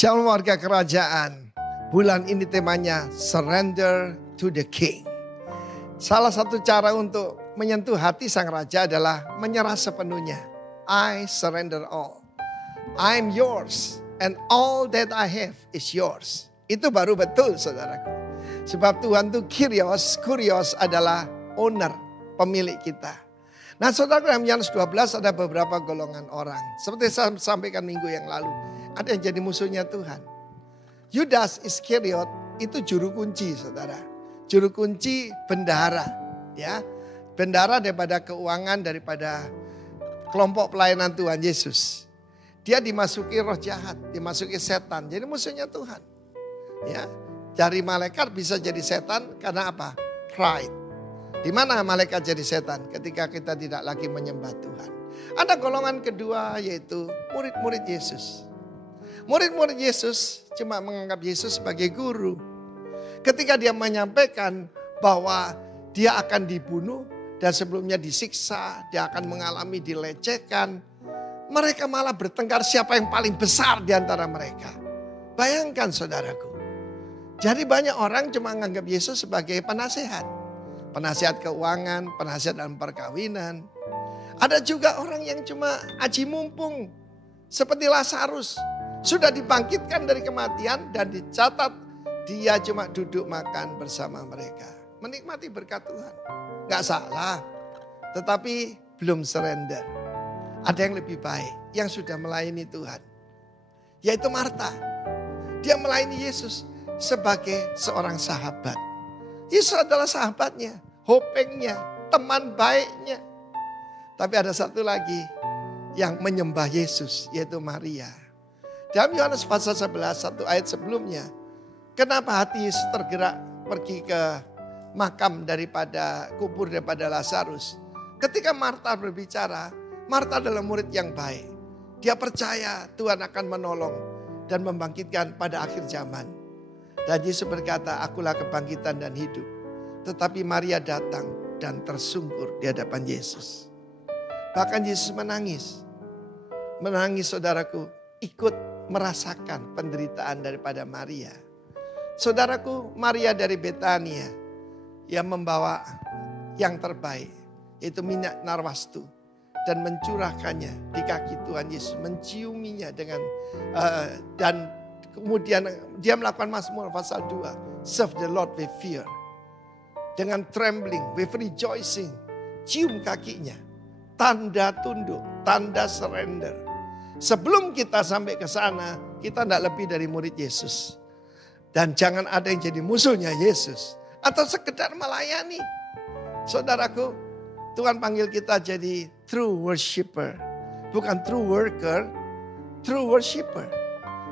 Shalom warga kerajaan. Bulan ini temanya Surrender to the King. Salah satu cara untuk menyentuh hati sang raja adalah menyerah sepenuhnya. I surrender all. I'm yours and all that I have is yours. Itu baru betul saudaraku. Sebab Tuhan itu Kurios adalah owner, pemilik kita. Nah saudara, dalam Yohanes 12 ada beberapa golongan orang. Seperti saya sampaikan minggu yang lalu. Ada yang jadi musuhnya Tuhan. Yudas Iskariot itu juru kunci saudara. Juru kunci bendahara. Ya, bendahara daripada keuangan, daripada kelompok pelayanan Tuhan Yesus. Dia dimasuki roh jahat, dimasuki setan. Jadi musuhnya Tuhan. Ya, dari malaikat bisa jadi setan karena apa? Pride. Di mana malaikat jadi setan? Ketika kita tidak lagi menyembah Tuhan. Ada golongan kedua yaitu murid-murid Yesus. Murid-murid Yesus cuma menganggap Yesus sebagai guru. Ketika dia menyampaikan bahwa dia akan dibunuh dan sebelumnya disiksa, dia akan mengalami dilecehkan. Mereka malah bertengkar siapa yang paling besar di antara mereka. Bayangkan saudaraku. Jadi banyak orang cuma menganggap Yesus sebagai penasehat. Penasihat keuangan, penasihat dalam perkawinan. Ada juga orang yang cuma aji mumpung. Seperti Lazarus. Sudah dibangkitkan dari kematian dan dicatat dia cuma duduk makan bersama mereka. Menikmati berkat Tuhan. Gak salah. Tetapi belum surrender. Ada yang lebih baik. Yang sudah melayani Tuhan. Yaitu Marta. Dia melayani Yesus sebagai seorang sahabat. Yesus adalah sahabatnya. Hopengnya. Teman baiknya. Tapi ada satu lagi yang menyembah Yesus. Yaitu Maria. Dalam Yohanes pasal 11, satu ayat sebelumnya. Kenapa hati Yesus tergerak pergi ke makam daripada kubur daripada Lazarus. Ketika Marta berbicara, Marta adalah murid yang baik. Dia percaya Tuhan akan menolong dan membangkitkan pada akhir zaman. Dan Yesus berkata, akulah kebangkitan dan hidup. Tetapi Maria datang dan tersungkur di hadapan Yesus. Bahkan Yesus menangis. Menangis saudaraku, ikut merasakan penderitaan daripada Maria. Saudaraku, Maria dari Betania yang membawa yang terbaik, yaitu minyak narwastu, dan mencurahkannya di kaki Tuhan Yesus, menciuminya dengan dan kemudian dia melakukan Mazmur pasal 2, serve the Lord with fear, dengan trembling, with rejoicing, cium kakinya, tanda tunduk, tanda surrender. Sebelum kita sampai ke sana, kita tidak lebih dari murid Yesus. Dan jangan ada yang jadi musuhnya Yesus. Atau sekedar melayani. Saudaraku, Tuhan panggil kita jadi true worshiper. Bukan true worker, true worshiper.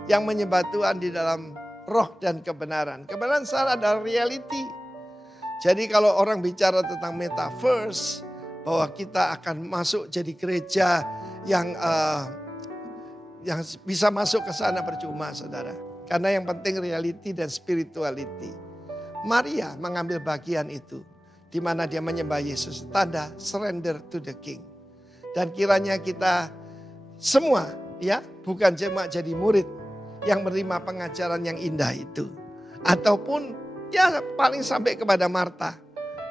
Yang menyembah Tuhan di dalam roh dan kebenaran. Kebenaran sana adalah reality. Jadi kalau orang bicara tentang metaverse, bahwa kita akan masuk jadi gereja yang bisa masuk ke sana percuma saudara. Karena yang penting reality dan spirituality. Maria mengambil bagian itu. Di mana dia menyembah Yesus. Tanda surrender to the King. Dan kiranya kita semua ya bukan cuma jadi murid yang menerima pengajaran yang indah itu. Ataupun ya paling sampai kepada Marta.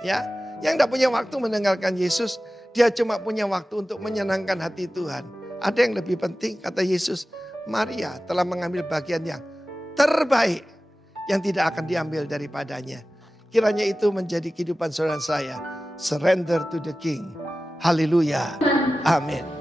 Ya, yang tidak punya waktu mendengarkan Yesus. Dia cuma punya waktu untuk menyenangkan hati Tuhan. Ada yang lebih penting, kata Yesus, Maria telah mengambil bagian yang terbaik yang tidak akan diambil daripadanya. Kiranya itu menjadi kehidupan saudara saya. Surrender to the King. Haleluya. Amin.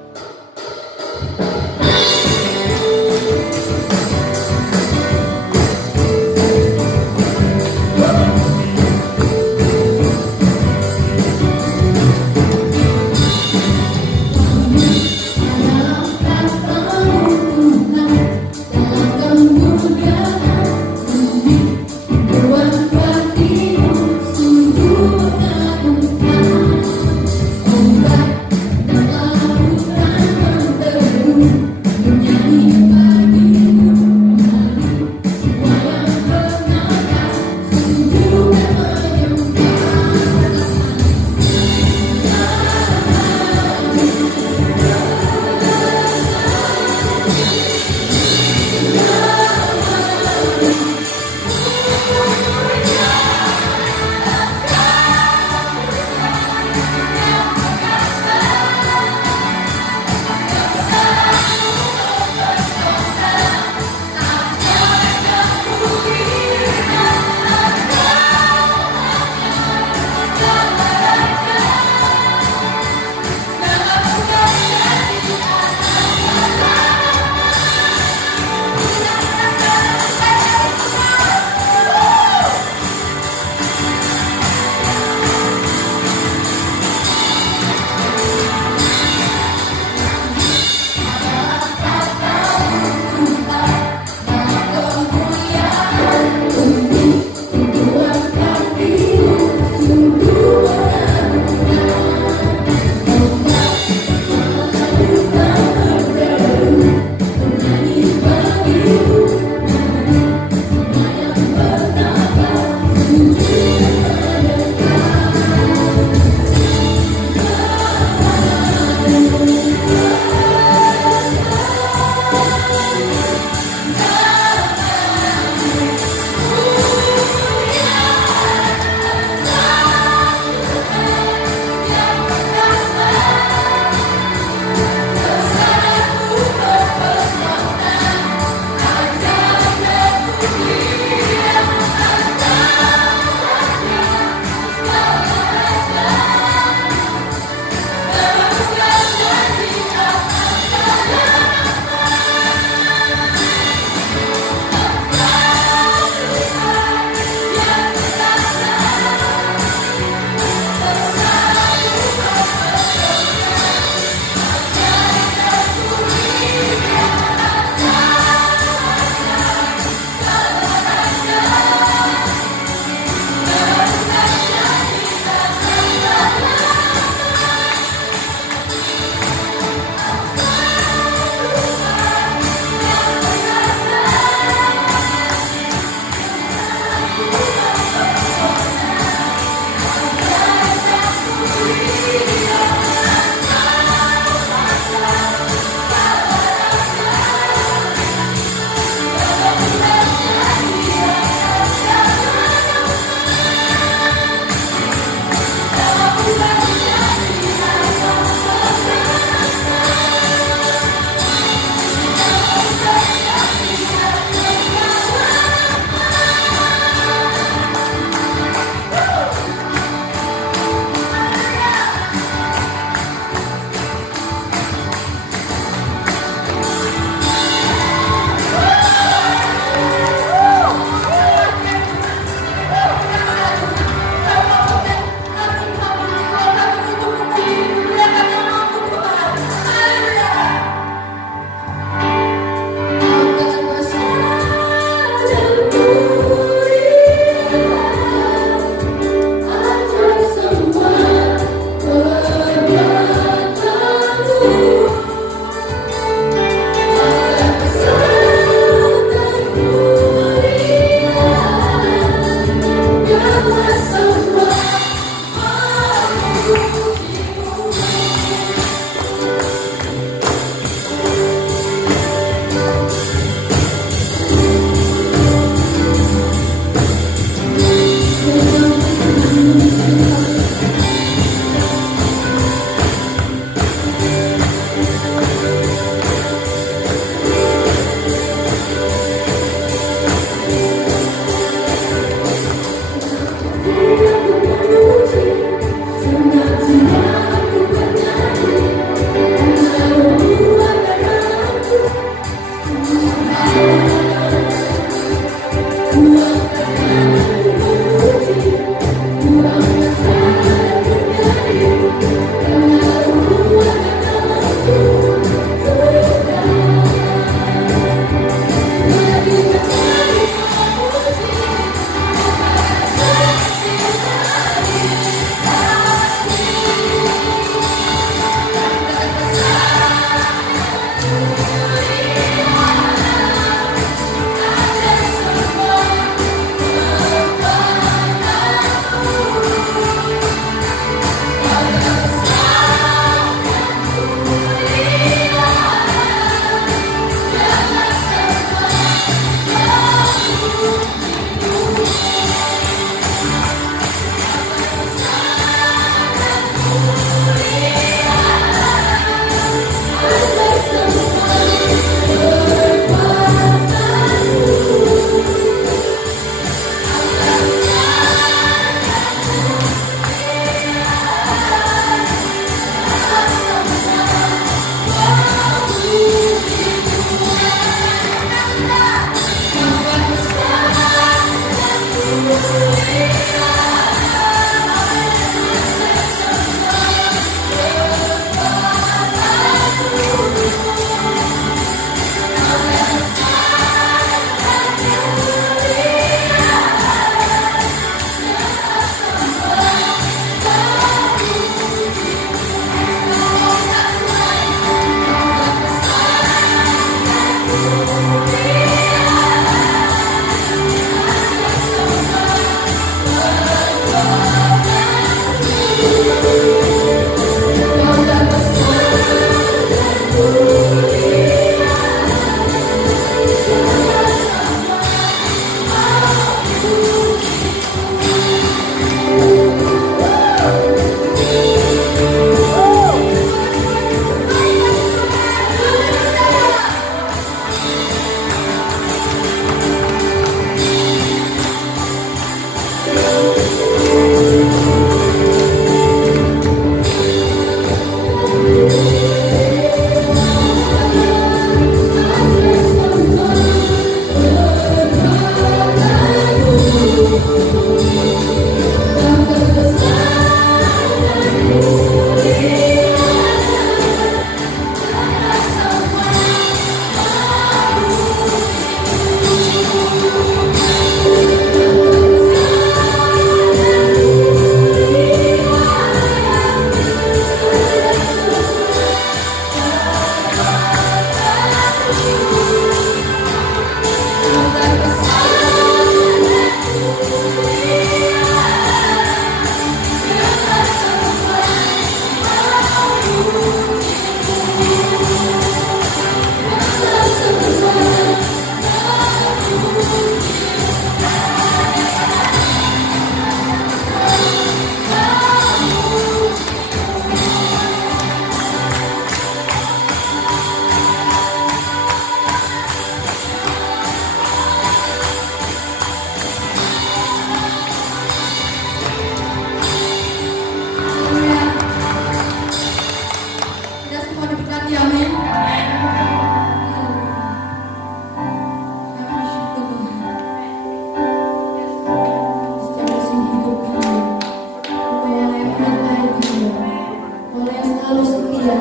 Engkau yang selalu setia,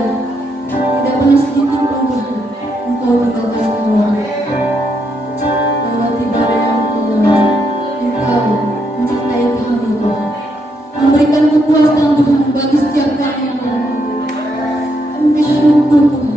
tidak pernah sedikit pun Tuhan Engkau tinggalkan kami. Lewati badai yang menolak, Engkau menyertai kami Tuhan, memberikan kekuatan Tuhan bagi setiap kami yang berdoa. Kami bersyukur Tuhan.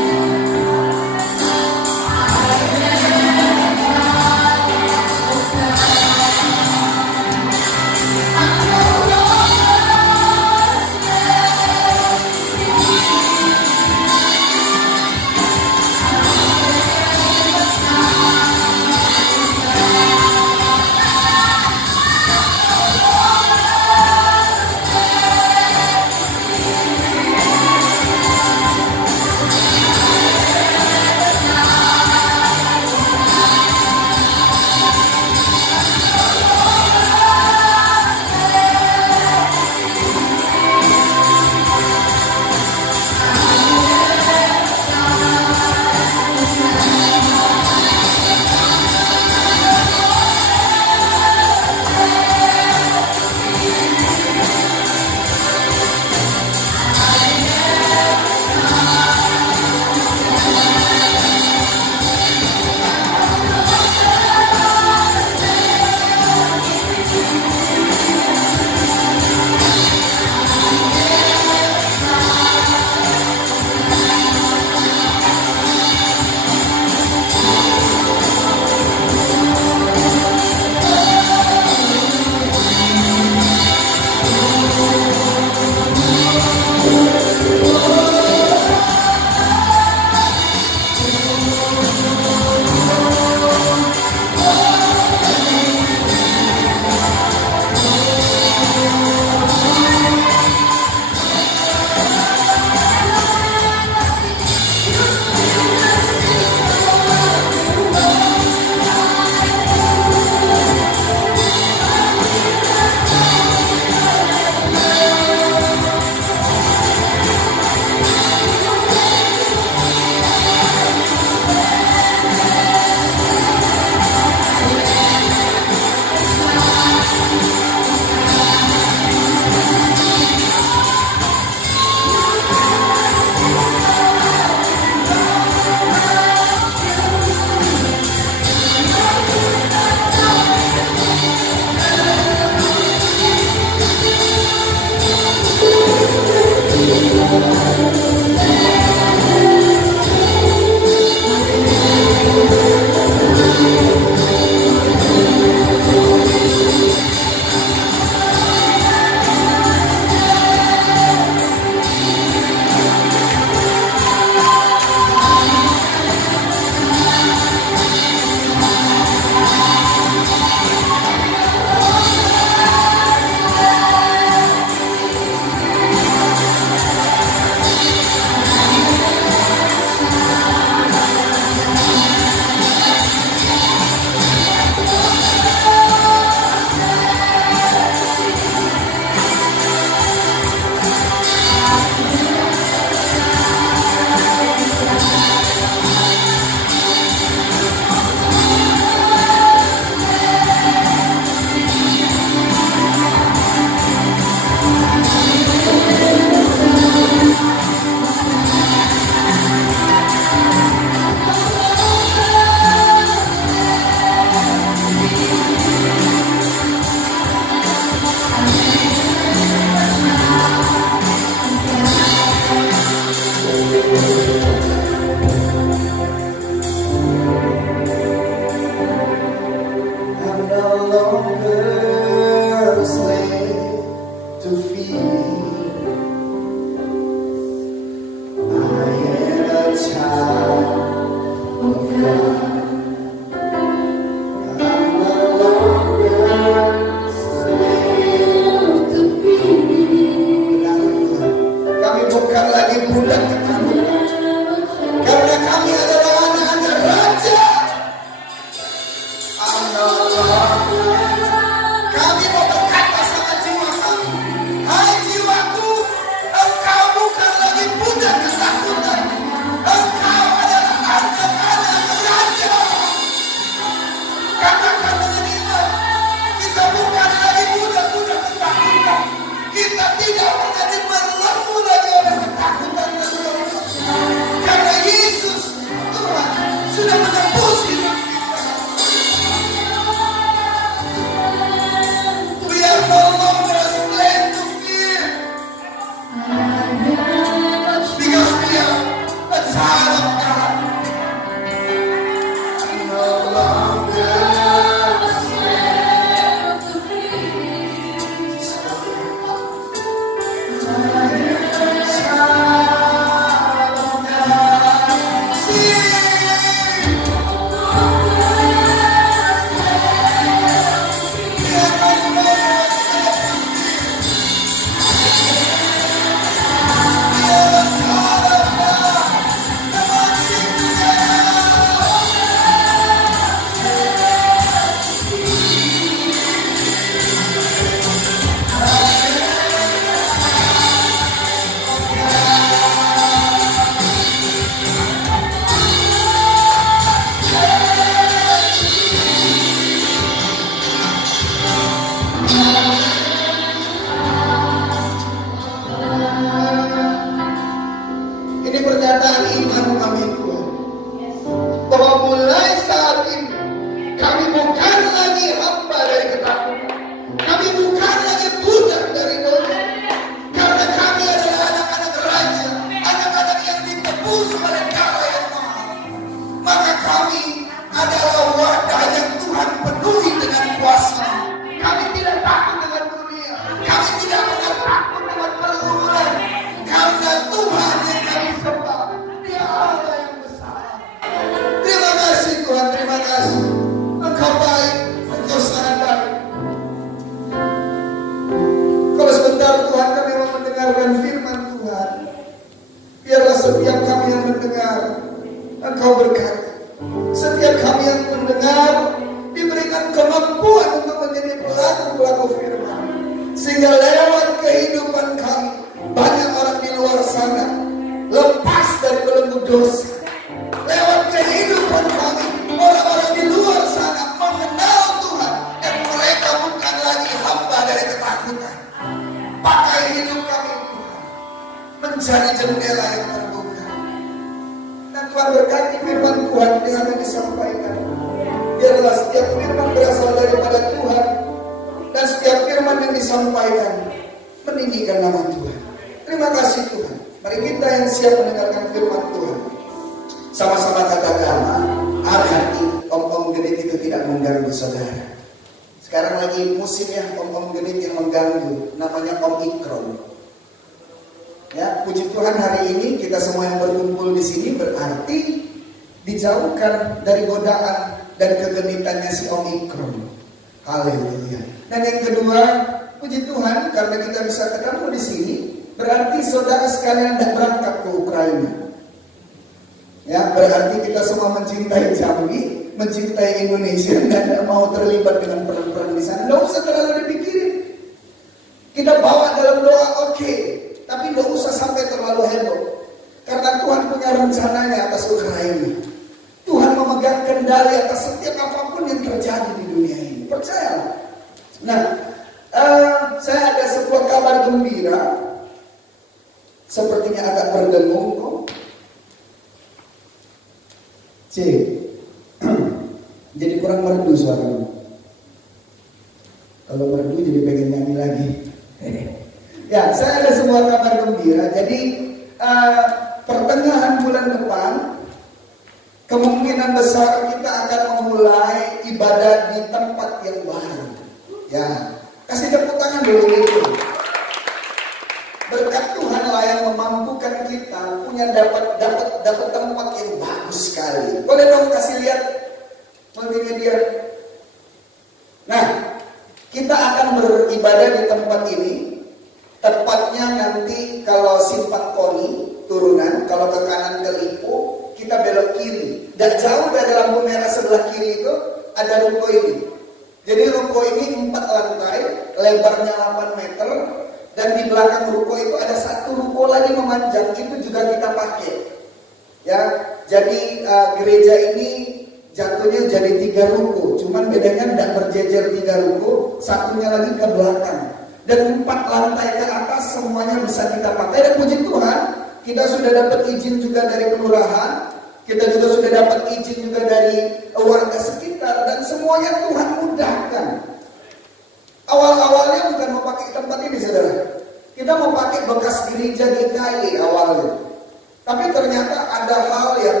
Tapi ternyata ada hal yang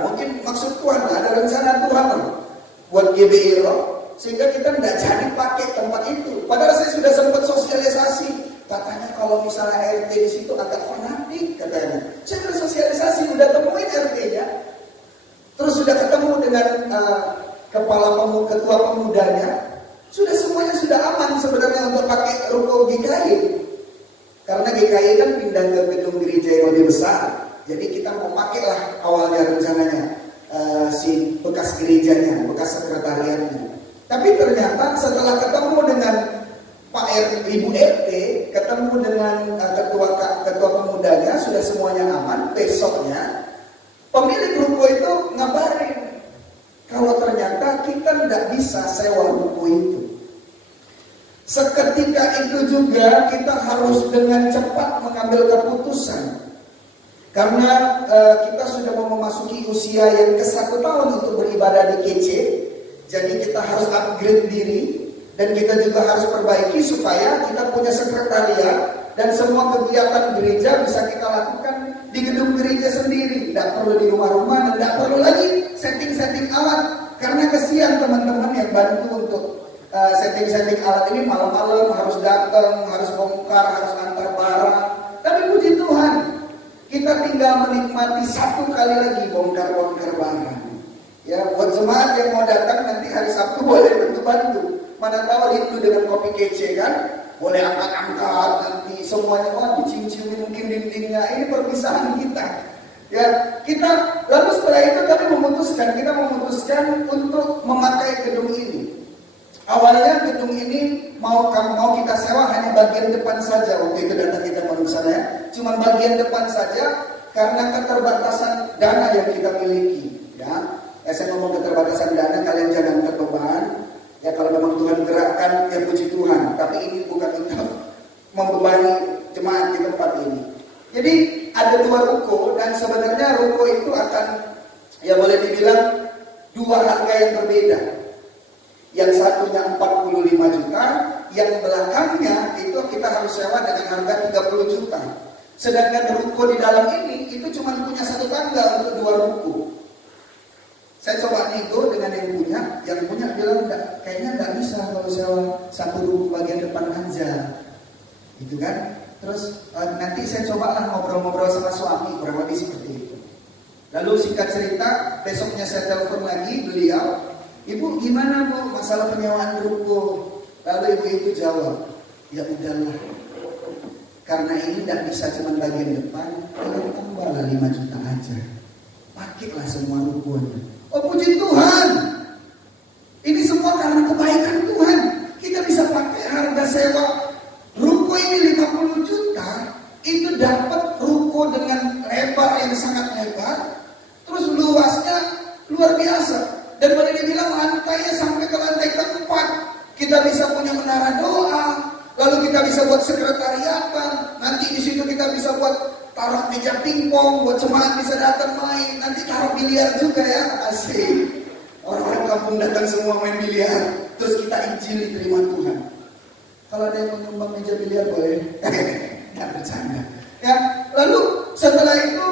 mungkin maksud Tuhan, ada rencana Tuhan GBI Rock, sehingga kita tidak jadi pakai tempat itu. Padahal saya sudah sempat sosialisasi. Katanya kalau misalnya RT di situ agak fanatik katanya. Saya sudah sosialisasi, udah temuin RT-nya. Terus sudah ketemu dengan ketua pemudanya. Sudah semuanya sudah aman sebenarnya untuk pakai ruko GKI. Karena GKI kan pindah ke gedung gereja yang lebih besar. Jadi kita mau pakailah awalnya rencananya si bekas gerejanya, bekas sekretariatnya. Tapi ternyata setelah ketemu dengan Pak Ibu RT, ketemu dengan ketua pemudanya, sudah semuanya aman. Besoknya pemilik ruko itu ngabarin kalau ternyata kita tidak bisa sewa ruko itu. Seketika itu juga kita harus dengan cepat mengambil keputusan. Karena kita sudah mau memasuki usia yang ke-1 tahun untuk beribadah di KC. Jadi kita harus upgrade diri. Dan kita juga harus perbaiki supaya kita punya sekretariat. Dan semua kegiatan gereja bisa kita lakukan di gedung gereja sendiri. Tidak perlu di rumah-rumah dan tidak perlu lagi setting-setting alat. Karena kesian teman-teman yang bantu untuk setting-setting alat ini malam-malam harus datang, harus bongkar, harus antar barang. Tapi puji Tuhan, kita tinggal menikmati 1 kali lagi bongkar-bongkar barang. Ya, buat jemaat yang mau datang nanti hari Sabtu boleh bantu-bantu. Mana tahu itu dengan kopi kece kan, boleh angkat-angkat nanti semuanya dicium-ciumin mungkin dindingnya. Ini perpisahan kita. Ya, kita lalu setelah itu kita memutuskan untuk memakai gedung ini. Awalnya gedung ini mau kita sewa hanya bagian depan saja. Waktu itu data kita baru sana ya. Cuma bagian depan saja karena keterbatasan dana yang kita miliki. Ya, saya ngomong keterbatasan dana, kalian jangan terbeban. Ya kalau memang Tuhan gerakkan, ya puji Tuhan. Tapi ini bukan untuk membebani jemaat di tempat ini. Jadi ada 2 ruko dan sebenarnya ruko itu akan, ya boleh dibilang 2 harga yang berbeda. Yang satunya 45 juta, yang belakangnya itu kita harus sewa dengan harga 30 juta. Sedangkan ruko di dalam ini itu cuma punya 1 tangga untuk 2 ruko. Saya coba nego dengan yang punya bilang kayaknya nggak bisa kalau sewa 1 ruko bagian depan aja, gitu kan? Terus nanti saya cobalah ngobrol-ngobrol sama suami, kurang lebih seperti itu. Lalu singkat cerita, besoknya saya telepon lagi beliau, "Ibu gimana Bu masalah penyewaan ruko?" Lalu ibu itu jawab, "Ya udahlah, karena ini tidak bisa cuma bagian depan, kalian tambahlah 5 juta aja, pakailah semua rukonya." Oh puji Tuhan, ini semua karena kebaikan Tuhan. Kita bisa pakai harga sewa ruko ini 50 juta, itu dapat ruko dengan lebar yang sangat lebar, terus luasnya luar biasa. Dan boleh dibilang lantainya sampai ke lantai ke-4. Kita bisa punya menara doa, lalu kita bisa buat sekretariatan. Nanti di situ kita bisa buat taruh meja pingpong, buat jemaat bisa datang main. Nanti taruh biliar juga ya, asik. Orang-orang kampung datang semua main biliar. Terus kita izin diterima Tuhan. Kalau ada yang menyumbang meja biliar boleh. Nggak bercanda. Ya, lalu setelah itu,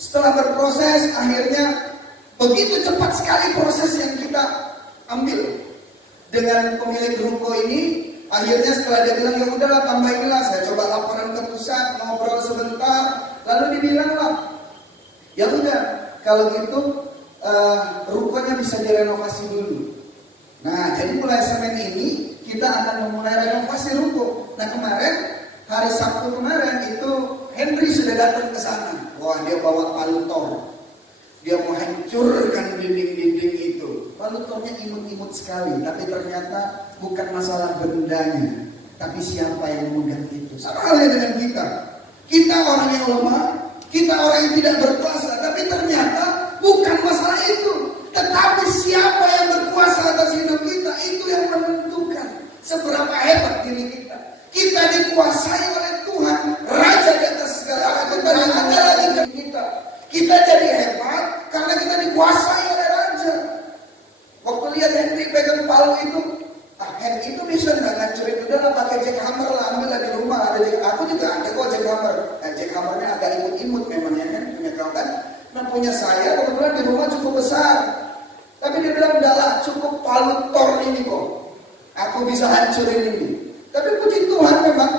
setelah berproses, akhirnya begitu cepat sekali proses yang kita ambil dengan pemilik ruko ini. Akhirnya setelah dia bilang ya udahlah tambah inilah, saya coba laporan ke pusat, ngobrol sebentar, lalu dibilanglah ya udah kalau gitu rukonya bisa direnovasi dulu. Nah jadi mulai Senin ini kita akan memulai renovasi ruko. Nah kemarin hari Sabtu kemarin itu Henry sudah datang ke sana. Wah dia bawa palutor. Dia mau hancurkan dinding-dinding itu. Palutornya imut-imut sekali. Tapi ternyata bukan masalah bendanya, tapi siapa yang memegang itu. Sama halnya dengan kita. Kita orang yang lemah, kita orang yang tidak berkuasa. Tapi ternyata bukan masalah itu, tetapi siapa yang berkuasa atas hidup kita, itu yang menentukan seberapa hebat diri kita. Kita dikuasai oleh Tuhan, Raja di atas segala raja, dan ada lagi dari kita. Kita jadi hebat karena kita dikuasai oleh Raja. Waktu lihat Henry pegang palu itu, Henry itu bisa nggak ngancurin, udahlah pakai jackhammer lah, ambillah di rumah ada jack. Aku juga ada kok jackhammer. Nah, jackhammernya agak imut-imut memangnya kan, punya kau kan. Nah punya saya kebetulan di rumah cukup besar. Tapi dia bilang, "Enggaklah, cukup palu Thor ini kok. Aku bisa hancurin ini." Tapi puji Tuhan memang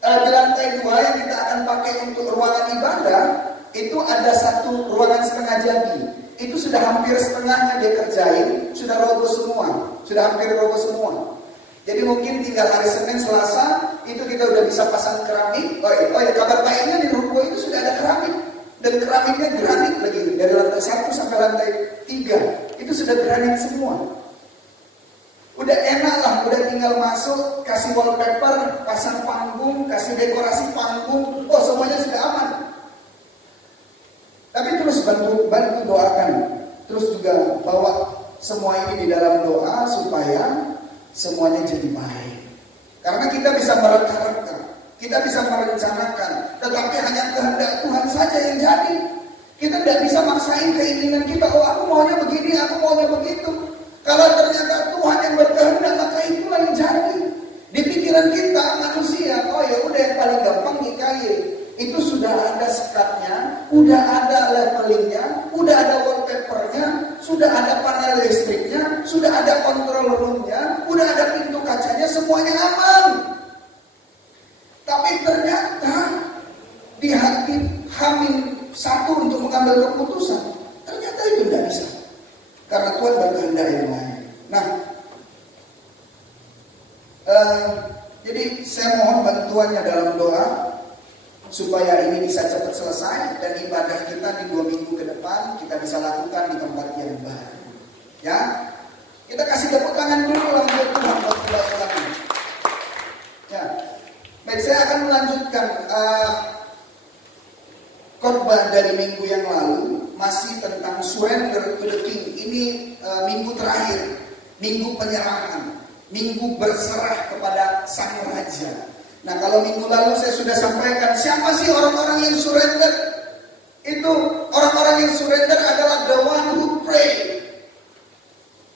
di lantai 2 yang kita akan pakai untuk ruangan ibadah, itu ada satu ruangan setengah jadi. Itu sudah hampir setengahnya dia kerjain, sudah roboh semua, sudah hampir roboh semua. Jadi mungkin tinggal hari Senin, Selasa, itu kita udah bisa pasang keramik. Oh ya, kabar baiknya di ruko itu sudah ada keramik. Dan keramiknya granit lagi, dari lantai 1 sampai lantai 3. Itu sudah granit semua. Udah enak lah, udah tinggal masuk, kasih wallpaper, pasang panggung, kasih dekorasi panggung. Oh, semuanya sudah aman. Tapi terus bantu doakan. Terus juga bawa semua ini di dalam doa supaya semuanya jadi baik. Karena kita bisa mereka-reka, kita bisa merencanakan, tetapi hanya kehendak Tuhan saja yang jadi. Kita tidak bisa maksain keinginan kita. Oh, aku maunya begini, aku maunya begitu. Kalau ternyata Tuhan yang berkehendak, maka itulah yang jadi. Di pikiran kita manusia, oh ya udah yang paling gampang nikahi. Itu sudah ada sekatnya, udah ada levelingnya, udah ada wallpapernya, sudah ada panel listriknya, sudah ada control roomnya, udah ada pintu kacanya, semuanya aman. Tapi ternyata di hati H-1 untuk mengambil keputusan, ternyata itu tidak bisa. Karena Tuhan berkehendak yang lain. Nah, jadi saya mohon bantuannya dalam doa supaya ini bisa cepat selesai dan ibadah kita di 2 minggu ke depan kita bisa lakukan di tempat yang baru. Ya, kita kasih tepuk tangan dulu lah untuk Tuhan buat kebaikan. Ya, baik, saya akan melanjutkan khotbah dari minggu yang lalu, masih tentang surrender to the King. Ini minggu terakhir, minggu penyerahan, minggu berserah kepada Sang Raja. Nah, kalau minggu lalu saya sudah sampaikan, siapa sih orang-orang yang surrender? Itu orang-orang yang surrender adalah the one who pray.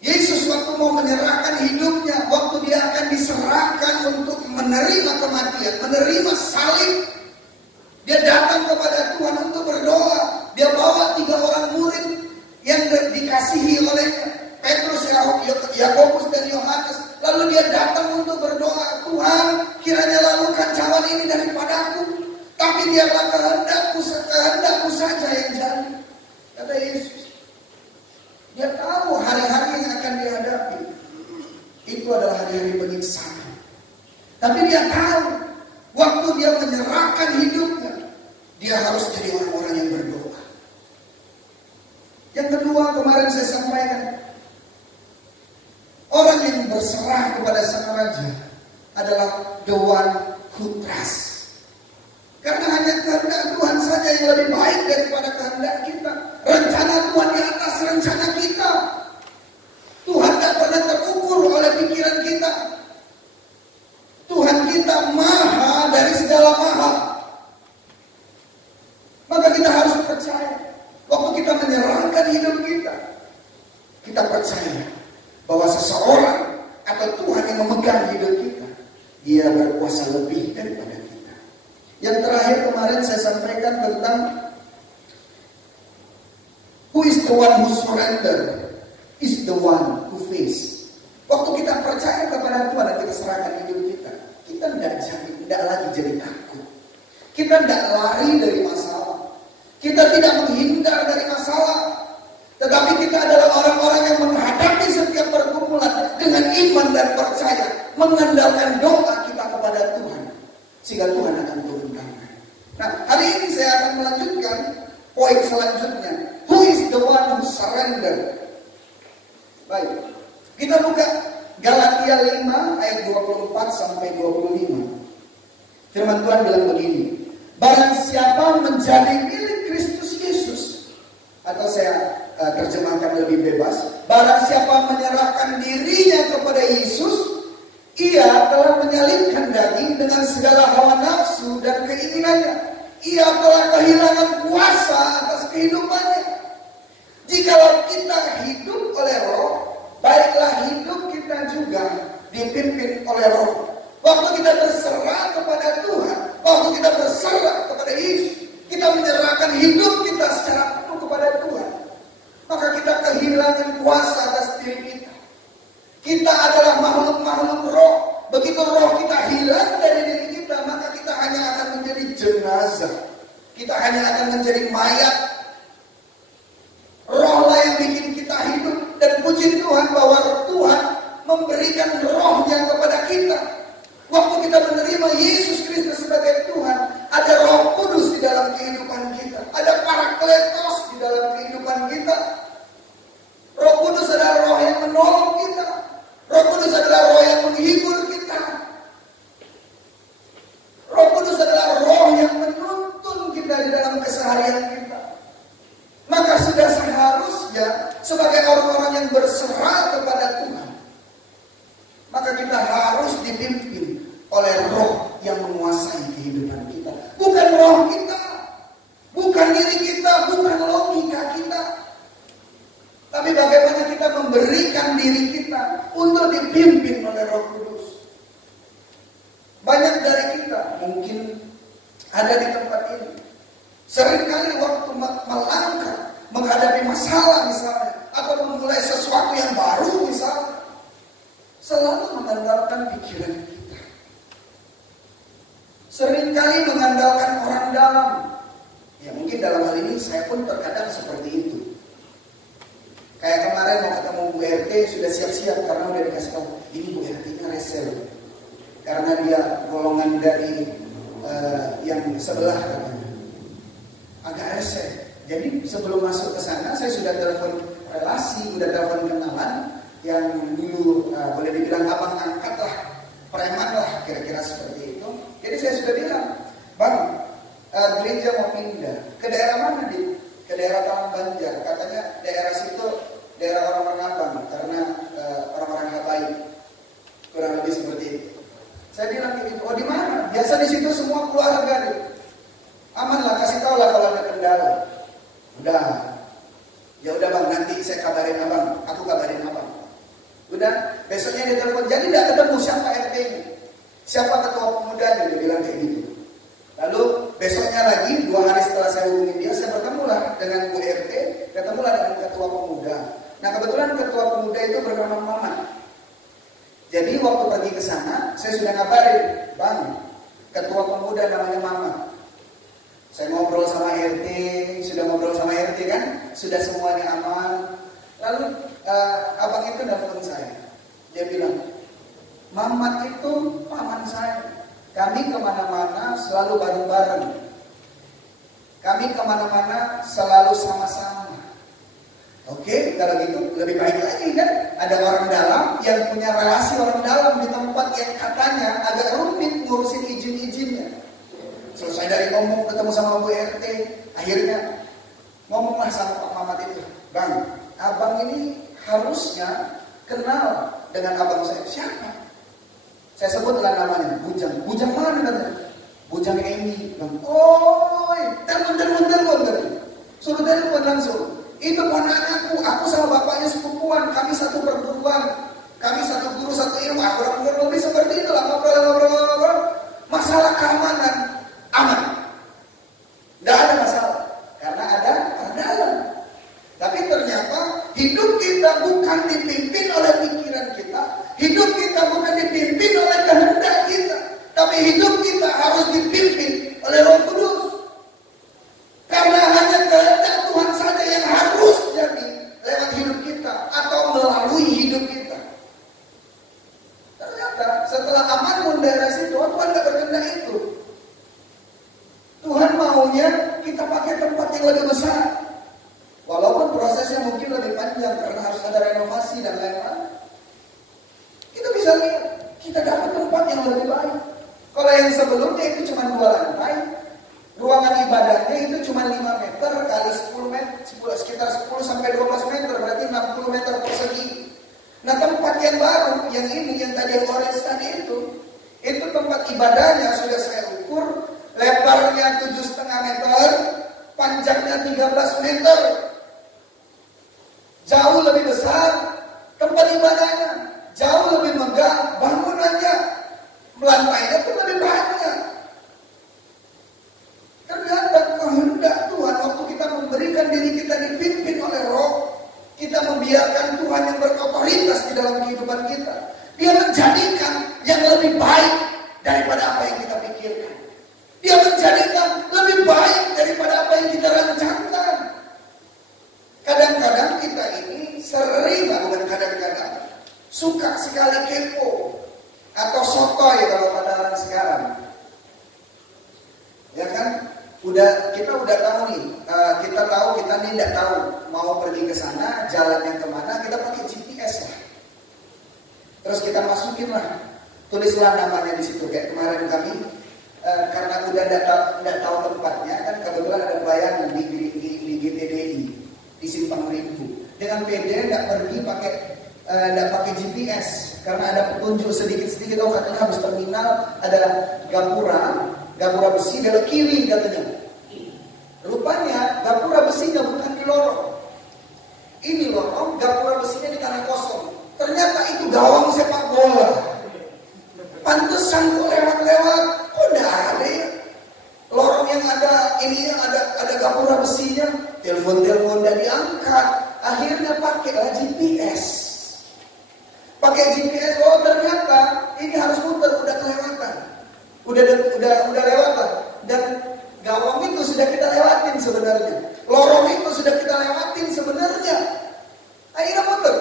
Yesus waktu mau menyerahkan hidupnya, waktu dia akan diserahkan untuk menerima kematian, menerima salib, dia datang kepada Tuhan untuk berdoa. Dia bawa 3 orang murid yang dikasihi oleh Petrus, Yakobus dan Yohanes. Lalu dia datang untuk berdoa, "Tuhan, kiranya lalukan cawan ini daripadaku, tapi biarlah kehendakmu saja yang jadi." Kata Yesus. Dia tahu hari-hari yang akan dihadapi itu adalah hari-hari penyiksaan. Tapi dia tahu waktu dia menyerahkan hidupnya, dia harus jadi orang-orang yang berdoa. Yang kedua, kemarin saya sampaikan, orang yang berserah kepada Sang Raja adalah the one who trust. Karena hanya kehendak Tuhan saja yang lebih baik daripada kehendak kita. Rencana Tuhan di atas rencana kita. Tuhan tidak pernah terukur oleh pikiran kita. Tuhan kita maha dari segala maha. Maka kita harus percaya. Waktu kita menyerahkan hidup kita, kita percaya bahwa seseorang atau Tuhan yang memegang hidup kita, dia berkuasa lebih daripada kita. Yang terakhir kemarin saya sampaikan tentang who is the one who surrender is the one who face. Waktu kita percaya kepada Tuhan dan kita serahkan hidup kita, kita tidak lagi jadi takut. Kita tidak lari dari masalah. Kita tidak menghindar dari masalah. Tetapi kita adalah orang-orang yang menghadapi setiap pergumulan dengan iman dan percaya, mengandalkan doa kita kepada Tuhan, sehingga Tuhan akan turun tangan. Nah, hari ini saya akan melanjutkan poin selanjutnya. Who is the one who surrender? Baik, kita buka Galatia 5 ayat 24 sampai 25. Firman Tuhan bilang begini, barang siapa menjadi milik Kristus Yesus, atau saya terjemahkan lebih bebas, barang siapa menyerahkan dirinya kepada Yesus, ia telah menyalibkan daging dengan segala hawa nafsu dan keinginannya. Ia telah kehilangan kuasa atas kehidupannya. Jikalau kita hidup oleh Roh, baiklah hidup kita juga dipimpin oleh Roh. Waktu kita berserah kepada Tuhan, waktu kita berserah kepada Yesus, kita menyerahkan hidup kita secara penuh kepada Tuhan, maka kita kehilangan kuasa atas diri kita. Kita adalah makhluk-makhluk roh. Begitu roh kita hilang dari diri kita, maka kita hanya akan menjadi jenazah. Kita hanya akan menjadi mayat. Rohlah yang bikin kita hidup. Dan puji Tuhan bahwa Tuhan memberikan rohnya kepada kita. Waktu kita menerima Yesus Kristus sebagai Tuhan, ada Roh Kudus di dalam kehidupan kita. Ada Parakletos di dalam kehidupan kita. Roh Kudus adalah roh yang menolong kita. Roh Kudus adalah roh yang menghibur kita. Roh Kudus adalah roh yang menuntun kita di dalam keseharian kita. Maka sudah seharusnya sebagai orang-orang yang berserah kepada Tuhan, maka kita harus dipimpin oleh roh yang menguasai kehidupan kita. Bukan roh kita, bukan diri kita, bukan logika kita. Tapi bagaimana kita memberikan diri kita untuk dipimpin oleh Roh Kudus. Banyak dari kita mungkin ada di tempat ini, seringkali waktu melangkah menghadapi masalah misalnya, atau memulai sesuatu yang baru misalnya, selalu mengandalkan pikiran kita. Seringkali mengandalkan orang dalam. Ya mungkin dalam hal ini saya pun terkadang seperti itu. Kayak kemarin mau ketemu Bu RT sudah siap-siap karena udah dikasih tahu ini Bu RT-nya resel. Karena dia golongan dari yang sebelah katanya. Agak resel. Jadi sebelum masuk ke sana saya sudah telepon relasi, sudah telepon kenalan yang dulu boleh dibilang abang angkat lah, preman lah kira-kira seperti itu. Jadi saya sudah bilang, Bang, gereja mau pindah ke daerah mana di? Ke daerah Taman Banjar. Katanya daerah situ daerah orang-orang abang karena orang-orang Habaib. Kurang lebih seperti itu. Saya bilang gitu, oh di mana? Biasa di situ semua keluarga deh. Aman lah, kasih tahu lah kalau ada kendala. Udah, ya udah Bang, nanti saya kabarin abang, aku kabarin abang. Udah, besoknya dia telepon, jadi tidak ketemu siapa RT-nya, siapa ketua pemudanya, dia bilang kayak gitu. Lalu besoknya lagi, 2 hari setelah saya hubungin dia, saya bertemulah dengan Bu RT, ketemulah dengan ketua pemuda. Nah kebetulan ketua pemuda itu bernama Mamat. Jadi waktu pergi ke sana, saya sudah ngabarin, Bang, ketua pemuda namanya Mamat. Saya ngobrol sama RT, sudah ngobrol sama RT kan, sudah semuanya aman. Lalu abang itu nelfon saya, dia bilang, Mamat itu paman saya. Kami kemana-mana selalu bareng-bareng. Kami kemana-mana selalu sama-sama. Oke, kalau gitu lebih baik lagi kan. Ada orang dalam yang punya relasi orang dalam di tempat yang katanya agak rumit ngurusin izin-izinnya. Selesai dari ngomong ketemu sama Bu RT, akhirnya ngomonglah sama Pak Mamat itu, Bang, abang ini harusnya kenal dengan abang saya. Siapa? Saya sebutlah namanya, Bujang. Bujang mana katanya? Bujang Emi. Oh, telepon. Suruh telepon langsung. Itu ponakku, aku sama bapaknya sepupuan, kami satu perguruan, kami satu guru, satu ilmu. Kurang lebih seperti itulah ngobrol. Masalah keamanan aman, tidak ada masalah karena ada orang dalam. Tapi ternyata hidup kita bukan dipimpin oleh pikiran kita, hidup kita bukan dipimpin oleh kehendak kita, tapi hidup kita harus dipimpin oleh Roh Kudus. Karena hanya kehendak Tuhan saja yang harus jadi lewat hidup kita atau melalui hidup kita. Ternyata setelah aman daerah situ, Tuhan tidak berkehendak itu. Tuhan maunya kita pakai tempat yang lebih besar. Walaupun prosesnya mungkin lebih panjang karena harus ada renovasi dan lain-lain. Kita bisa lihat, kita dapat tempat yang lebih baik. Kalau yang sebelumnya itu cuma 2 lantai, ruangan ibadahnya itu cuma 5 meter kali 10 meter, sekitar 10 sampai 12 meter, berarti 60 meter persegi. Nah tempat yang baru, yang ini, yang tadi yang orange tadi itu tempat ibadahnya sudah saya ukur, lebarnya 7,5 meter, panjangnya 13 meter. Jauh lebih besar tempat ibadahnya, jauh lebih megah bangunannya, lantainya pun lebih banyak. Ternyata kehendak Tuhan waktu kita memberikan diri kita dipimpin oleh Roh, kita membiarkan kehidupan kita. Dia menjadikan yang lebih baik daripada apa yang kita pikirkan. Dia menjadikan lebih baik daripada apa yang kita rancangkan. Kadang-kadang kita ini sering, bukan kadang-kadang, suka sekali kepo atau sotoy kalau kata orang sekarang. Ya kan? Kita udah tahu nih, kita tidak tahu mau pergi ke sana, jalannya kemana, kita pakai GPS lah. Terus kita masukin lah, tulislah namanya di situ. Kayak kemarin kami, karena udah tidak tahu tempatnya, kan kebetulan ada pelayanan di GTDI di Simpang Rimbu. Dengan PD nggak pergi pakai GPS, karena ada petunjuk sedikit-sedikit. Oh, katanya habis terminal ada gapura besi belok kiri katanya. Rupanya gapura besinya bukan di lorong. Ini lorong, gapura besinya di tanah kosong. Ternyata itu gawang sepak bola. Pantesan kok lewat-lewat, kok enggak ada ya? Lorong yang ada gapura besinya, telepon enggak diangkat. Akhirnya pakailah GPS. Pakai GPS, oh ternyata ini harus muter, udah kelewatan. Udah lewatan. Dan gawang itu sudah kita lewatin sebenarnya. Lorong itu sudah kita lewatin sebenarnya. Akhirnya muter,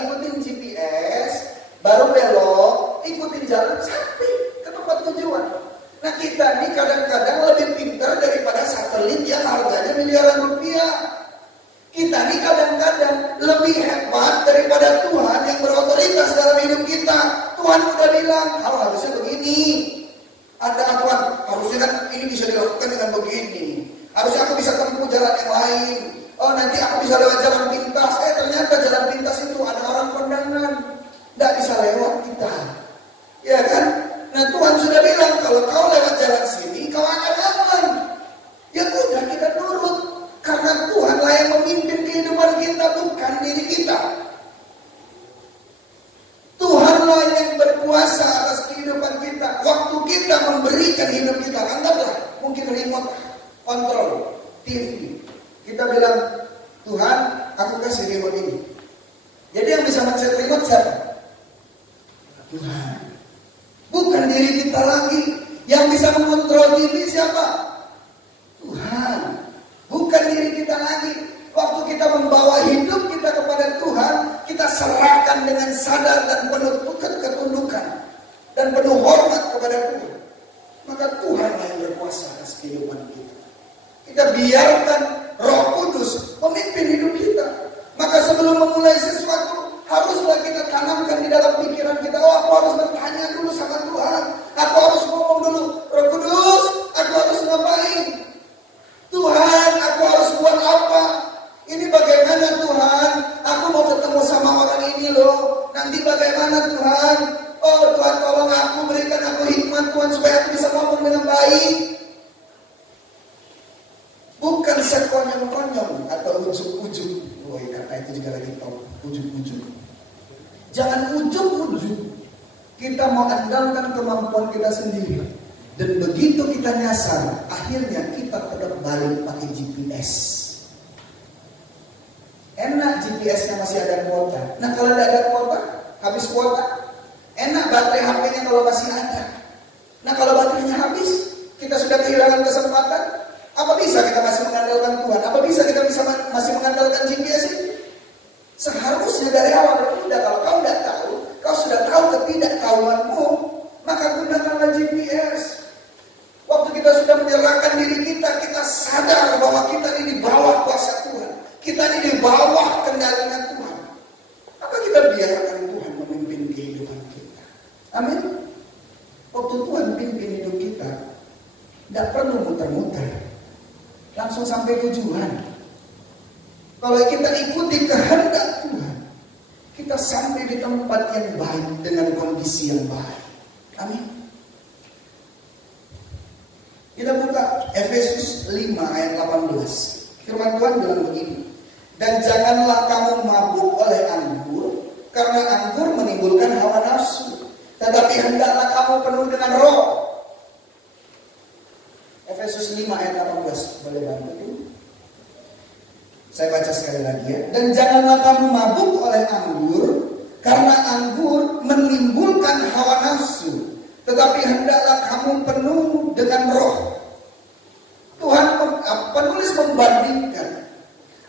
ikutin GPS, baru belok, ikutin jalan sampai ke tempat tujuan. Nah kita ini kadang-kadang lebih pintar daripada satelit yang harganya miliaran rupiah. Kita ini kadang-kadang lebih hebat daripada Tuhan yang berotoritas dalam hidup kita. Tuhan udah bilang, harusnya begini. Ada aturan, harusnya kan ini bisa dilakukan dengan begini. Harusnya aku bisa tempuh jalan yang lain. Oh nanti aku bisa lewat jalan pintas. Ternyata jalan pintas itu ada orang kondangan, nggak bisa lewat kita. Ya kan? Nah Tuhan sudah bilang kalau kau lewat jalan sini kau akan aman. Ya udah kita nurut. Karena Tuhan lah yang memimpin kehidupan kita, bukan diri kita. Tuhanlah yang berkuasa atas kehidupan kita. Waktu kita memberikan hidup kita, anggaplah mungkin remote control TV. Kita bilang, Tuhan, aku kasih remote ini. Jadi yang bisa mencet remote siapa? Tuhan. Bukan diri kita lagi. Yang bisa mengontrol TV siapa? Tuhan. Bukan diri kita lagi. Waktu kita membawa hidup kita kepada Tuhan, kita serahkan dengan sadar dan penuh ketundukan dan penuh hormat kepada Tuhan. Maka Tuhan yang berkuasa atas kehidupan kita. Kita biarkan Roh Kudus memimpin hidup kita. Maka sebelum memulai sesuatu, haruslah kita tanamkan di dalam pikiran kita. Oh, aku harus bertanya dulu sama Tuhan. Aku harus ngomong dulu, Roh Kudus, aku harus ngapain? Tuhan, aku harus buat apa? Ini bagaimana Tuhan? Aku mau ketemu sama orang ini loh. Nanti bagaimana Tuhan? Oh Tuhan, tolong aku, berikan aku hikmat Tuhan supaya aku bisa ngomong dengan baik. Bukan sekonyong-konyong atau ujuk-ujuk. Oh, kata itu juga lagi tahu, ujuk-ujuk. Jangan ujuk-ujuk. Kita mau andalkan kemampuan kita sendiri. Dan begitu kita nyasar, akhirnya kita tetap balik pakai GPS. Enak GPS-nya masih ada kuota. Nah kalau tidak ada kuota, habis kuota. Enak baterai HP-nya kalau masih ada. Nah kalau baterainya habis, kita sudah kehilangan kesempatan. Apa bisa kita masih mengandalkan Tuhan? Apa bisa kita masih mengandalkan GPS ini? Seharusnya dari awal udah, kalau kau tidak tahu, kau sudah tahu ketidaktahuanmu, maka gunakanlah GPS. Waktu kita sudah menyerahkan diri kita, kita sadar bahwa kita ini di bawah kuasa Tuhan. Kita ini di bawah kendalinya Tuhan. Maka kita biarkan Tuhan memimpin kehidupan kita. Amin. Waktu Tuhan pimpin hidup kita, tidak perlu muter-muter. Langsung sampai tujuan. Kalau kita ikuti kehendak Tuhan, kita sampai di tempat yang baik dengan kondisi yang baik. Amin. Kita buka Efesus 5 ayat 18. Firman Tuhan bilang begini. Dan janganlah kamu mabuk oleh anggur, karena anggur menimbulkan hawa nafsu. Tetapi hendaklah kamu penuh dengan Roh. Efesus 5 ayat 18. Boleh bantu? Saya baca sekali lagi ya. Dan janganlah kamu mabuk oleh anggur, Karena anggur menimbulkan hawa nafsu, tetapi hendaklah kamu penuh dengan roh. Penulis membandingkan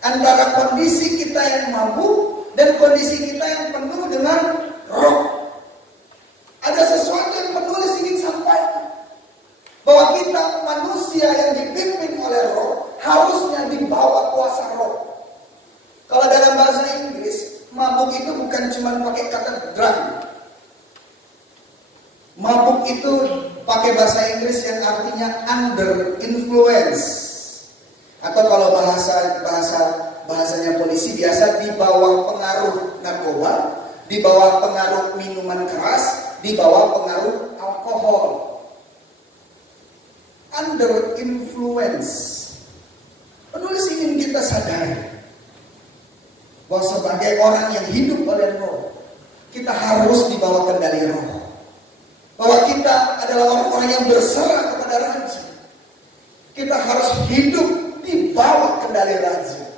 antara kondisi kita yang mabuk dan kondisi kita yang penuh dengan roh. Ada sesuatu yang penulis ingin sampaikan, bahwa kita manusia yang dipimpin oleh roh harusnya dibawa kuasa roh. Kalau dalam bahasa Inggris, mabuk itu bukan cuma pakai kata drunk. Mabuk itu pakai bahasa Inggris yang artinya under influence. Atau kalau bahasanya polisi biasa di bawah pengaruh narkoba, di bawah pengaruh minuman keras, di bawah pengaruh alkohol. Under influence. Penulis ingin kita sadari bahwa sebagai orang yang hidup oleh roh, kita harus dibawa kendali roh. Bahwa kita adalah orang-orang yang berserah kepada Raja. Kita harus hidup di bawah kendali Raja.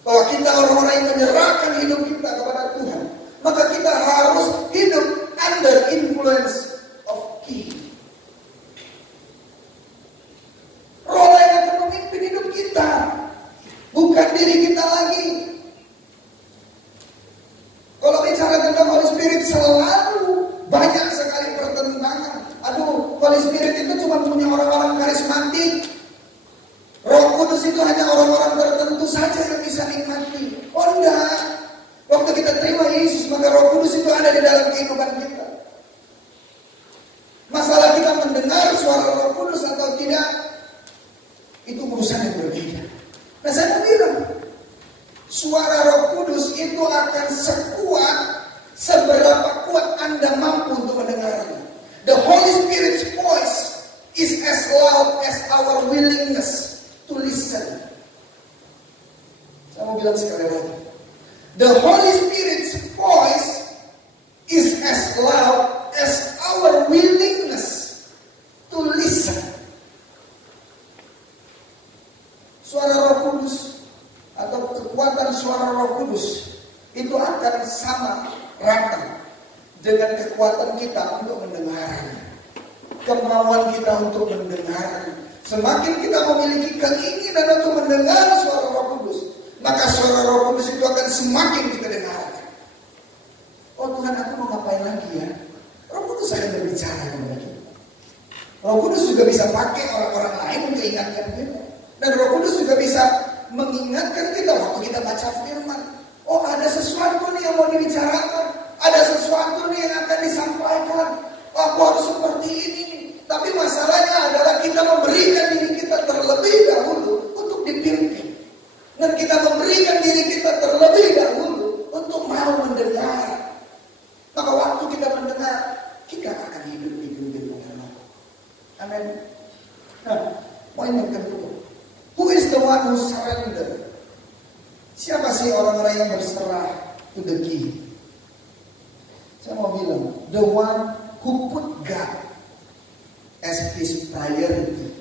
Bahwa kita orang-orang yang menyerahkan hidup kita kepada Tuhan. Maka kita harus hidup under influence of King. Roh yang akan memimpin hidup kita, bukan diri kita lagi. Kalau bicara tentang Holy Spirit, selalu banyak sekali pertentangan. Aduh, Holy Spirit itu cuma punya orang-orang karismatik. Roh Kudus itu hanya orang-orang tertentu saja yang bisa nikmati. Oh enggak. Waktu kita terima Yesus, maka Roh Kudus itu ada di dalam kehidupan kita. Masalah kita mendengar suara Roh Kudus atau tidak, itu urusan yang berbeda. Nah, saya mau bilang, suara Roh Kudus itu akan sekuat seberapa kuat Anda mampu untuk mendengarnya. The Holy Spirit's voice is as loud as our willingness to listen. Saya mau bilang sekali lagi. The Holy Spirit's voice is as loud as our willingness to listen. Suara Roh Kudus atau kekuatan suara Roh Kudus itu akan sama rata dengan kekuatan kita untuk mendengarnya, kemauan kita untuk mendengarnya. Semakin kita memiliki keinginan untuk mendengar suara Roh Kudus, maka suara Roh Kudus itu akan semakin kita dengarkan. Oh Tuhan, aku mau ngapain lagi ya? Roh Kudus akan berbicara kepada kita. Roh Kudus juga bisa pakai orang-orang lain untuk ingatkan kita. Dan Roh Kudus juga bisa mengingatkan kita waktu kita baca firman. Oh, ada sesuatu nih yang mau dibicarakan. Ada sesuatu nih yang akan disampaikan. Oh, aku harus seperti ini nih. Tapi masalahnya adalah kita memberikan diri kita terlebih dahulu untuk dipimpin. Dan kita memberikan diri kita terlebih dahulu untuk mau mendengar. Maka waktu kita mendengar, kita akan hidup dipimpin oleh Allah. Amin. Nah, poin yang kedua. Who is the one who surrender? Siapa sih orang-orang yang berserah to the King? Saya mau bilang, the one who put God as his priority.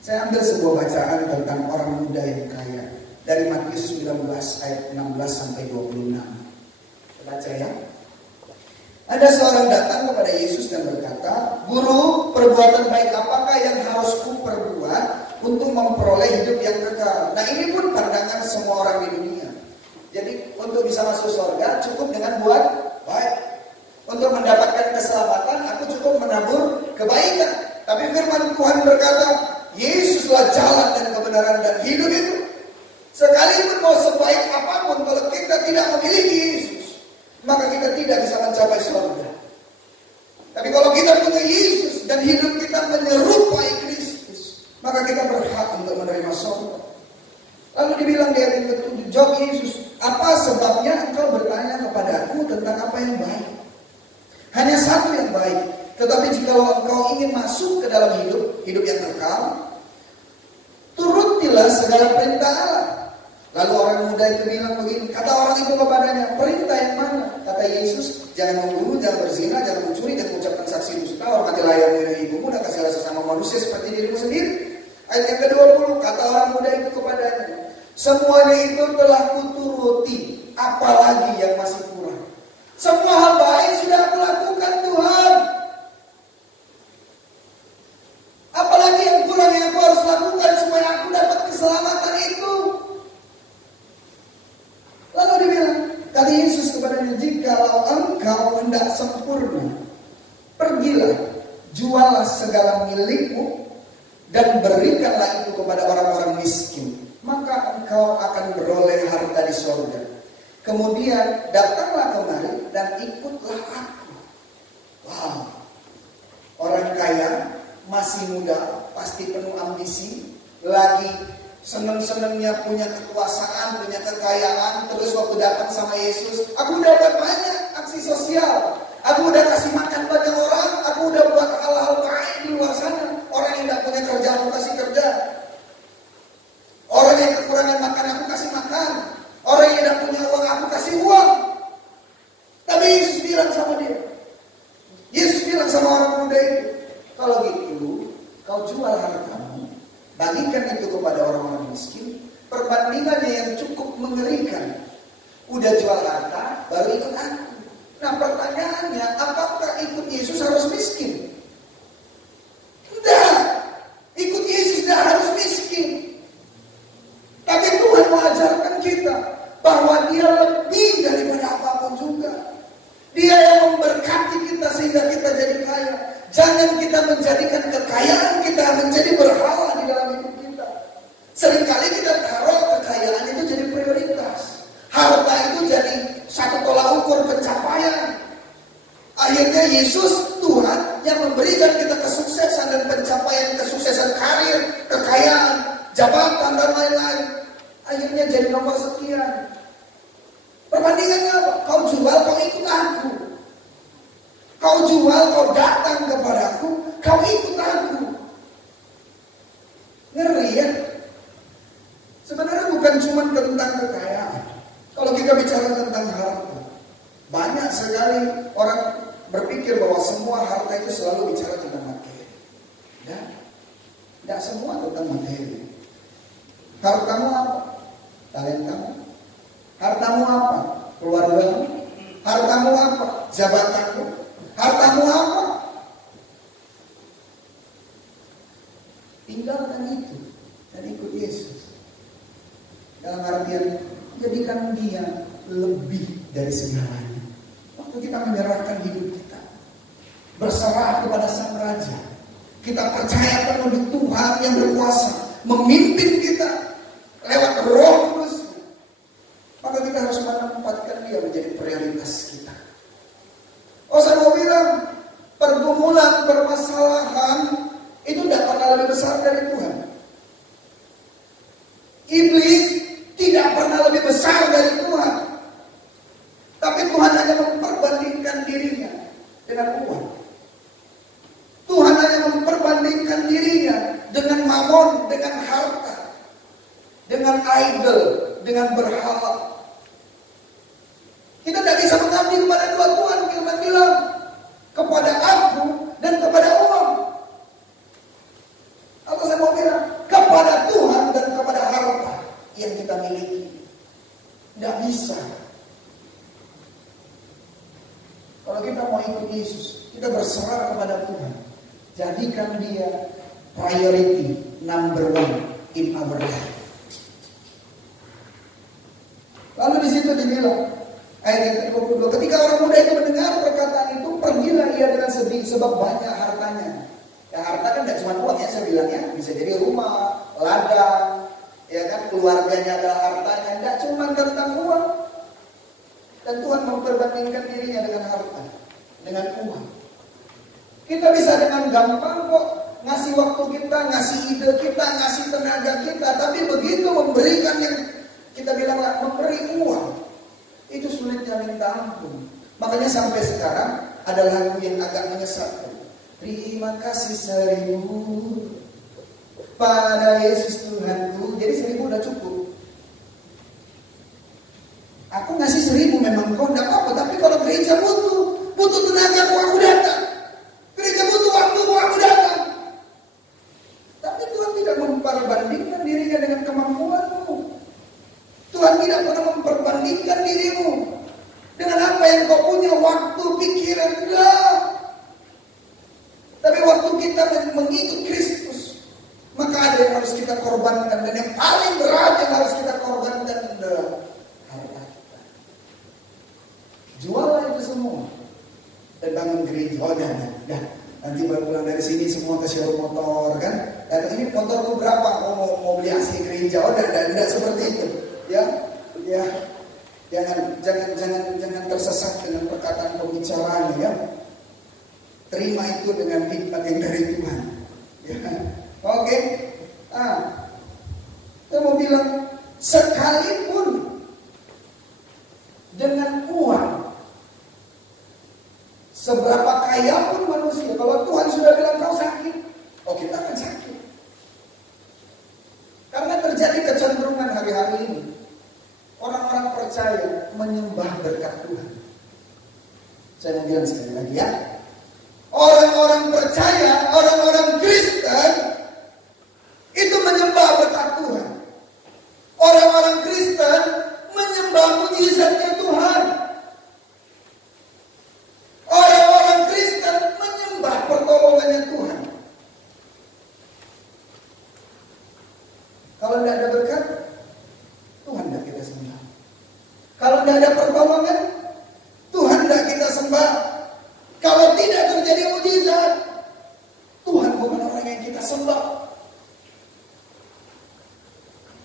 Saya ambil sebuah bacaan tentang orang muda yang kaya dari Matius 19 ayat 16 sampai 26. Kita baca ya. Ada seorang datang kepada Yesus dan berkata, "Guru, perbuatan baik apakah yang harus kuperbuat untuk memperoleh hidup yang kekal?" Nah, ini pun pandangan semua orang di dunia. Jadi untuk bisa masuk surga cukup dengan buat baik. Untuk mendapatkan keselamatan aku cukup menabur kebaikan. Tapi firman Tuhan berkata, Yesuslah jalan dan kebenaran dan hidup itu. Sekalipun mau sebaik apapun, kalau kita tidak memiliki Yesus, maka kita tidak bisa mencapai surga. Tapi kalau kita punya Yesus dan hidup kita menyerupai Kristus, maka kita berhak untuk menerima surga. Lalu dibilang di ayat yang ke-7, jawab Yesus, "Apa sebabnya engkau bertanya kepadaku tentang apa yang baik? Hanya satu yang baik. Tetapi jikalau engkau ingin masuk ke dalam hidup yang kekal, turutilah segala perintah Allah." Lalu orang muda itu bilang begini, kata orang itu kepadanya, "Perintah yang mana?" Kata Yesus, "Jangan membunuh, jangan berzina, jangan mencuri, jangan mengucapkan saksi dusta, hormatilah ayahmu dan ibumu, dan kasihilah sesama manusia seperti dirimu sendiri." Ayat yang ke-20, kata orang muda itu kepadanya, "Semuanya itu telah kuturuti, apalagi yang masih kurang?" jikalau engkau hendak sempurna, pergilah, jualah segala milikmu dan berikanlah itu kepada orang-orang miskin, maka engkau akan beroleh harta di sorga. Kemudian datanglah kemari dan ikutlah aku. Wow, orang kaya, masih muda, pasti penuh ambisi, lagi seneng-senengnya punya kekuasaan, punya kekayaan. Terus waktu datang sama Yesus, aku dapat banyak aksi sosial, aku udah kasih makan banyak orang, aku udah buat hal-hal baik di luar sana. Orang yang tidak punya kerja, aku kasih kerja. Orang yang kekurangan makan, aku kasih makan. Orang yang tidak punya uang, aku kasih uang. Tapi Yesus bilang sama dia, Yesus bilang sama orang muda itu, kalau gitu, kau jual hartamu, bagikan itu kepada orang-orang miskin. Perbandingannya yang cukup mengerikan. Udah jual harta, baru ikut aku. Nah pertanyaannya, apakah ikut Yesus harus miskin? Tidak. Ikut Yesus tidak harus miskin. Tapi Tuhan mengajarkan kita bahwa Dia lebih daripada apapun juga. Dia yang memberkati kita sehingga kita jadi kaya. Jangan kita menjadikan kekayaan kita menjadi berhala di dalam hidup kita. Seringkali kita taruh kekayaan itu jadi prioritas. Harta itu jadi satu tolak ukur pencapaian. Akhirnya Yesus, Tuhan, yang memberikan kita kesuksesan dan pencapaian kesuksesan karir, kekayaan, jabatan dan lain-lain, akhirnya jadi nomor sekian. Perbandingannya apa? Kau jual, kau ikut aku. Kau jual, kau datang kepadaku, kau ikut aku. Ngeri ya? Sebenarnya bukan cuma tentang kekayaan. Kalau kita bicara tentang harta, banyak sekali orang berpikir bahwa semua harta itu selalu bicara tentang materi. Dan tidak semua tentang materi. Hartamu apa? Talentamu. Hartamu apa? Keluargamu. Hartamu apa? Jabatanmu. Hartamu apa? Tinggalkan itu dan ikut Yesus. Dalam artian, jadikan Dia lebih dari segalanya. Waktu kita menyerahkan hidup kita, berserah kepada Sang Raja, kita percaya penuh di Tuhan yang berkuasa memimpin kita lewat Roh Kudus, maka kita harus menempatkan Dia menjadi prioritas kita. Oh, saya mau bilang, pergumulan, permasalahan itu tidak pernah lebih besar dari Tuhan. Iblis tidak pernah lebih besar dari Tuhan. Tapi Tuhan hanya memperbandingkan dirinya dengan uang. Tuhan hanya memperbandingkan dirinya dengan mamon, dengan harta, dengan idol, dengan berhala. Kita tidak bisa mengabdi kepada dua Tuhan. Firman bilang, kepada aku dan kepada uang. Atau saya mau bilang, kepada Tuhan dan kepada harta yang kita miliki. Tidak bisa. Kalau kita mau ikut Yesus, kita berserah kepada Tuhan. Jadikan Dia priority number one in our life. Lalu di situ dibilang, ayat yang ke-22, ketika orang muda itu mendengar perkataan itu, pergilah ia dengan sedih sebab banyak hartanya. Ya harta kan tidak cuma uang ya, saya bilang ya, bisa jadi rumah, ladang, ya kan, keluarganya adalah hartanya, tidak cuma tentang uang. Dan Tuhan memperbandingkan dirinya dengan harta, dengan uang. Kita bisa dengan gampang kok ngasih waktu kita, ngasih ide kita, ngasih tenaga kita, tapi begitu memberikan yang kita bilang memberi uang, itu sulitnya minta ampun. Makanya sampai sekarang ada lagu yang agak menyesatkan. Terima kasih 1000 pada Yesus Tuhanku. Jadi 1000 udah cukup. Aku ngasih 1000 memang kau enggak apa-apa, tapi kalau gereja butuh tenaga, aku datang. Gereja butuh waktu, aku datang. Tapi Tuhan tidak memperbandingkan dirinya dengan kemampuanmu. Tuhan tidak pernah memperbandingkan dirimu dengan apa yang kau punya, waktu, pikiran, enggak. Tapi waktu kita mengikut Kristus, maka ada yang harus kita korbankan, dan yang paling berat yang harus kita korbankan adalah harta kita. Jual itu semua. Dan bangun gereja. Oh dah. Nanti baru pulang dari sini semua ke showroom motor kan. Dan ini motorku berapa? Oh, mau beli AC gereja. Oh tidak seperti itu. Ya. Jangan tersesat dengan perkataan pembicaraan ya. Terima itu dengan hikmat yang dari Tuhan. Ya. Oke. Saya mau bilang, sekalipun dengan uang, seberapa kaya pun manusia, kalau Tuhan sudah bilang kau sakit, kita akan sakit. Karena terjadi kecenderungan hari-hari ini, orang-orang percaya menyembah berkat Tuhan. Saya mau bilang sekali lagi ya, orang-orang percaya, orang-orang Kristen itu menyembah berkat Tuhan. Orang-orang Kristen menyembah mujizatnya Tuhan. Orang-orang Kristen menyembah pertolongannya Tuhan. Kalau tidak ada berkat, Tuhan tidak kita sembah. Kalau tidak ada pertolongan, Tuhan tidak kita sembah. Kalau tidak terjadi mujizat, Tuhan bukan orang yang kita sembah.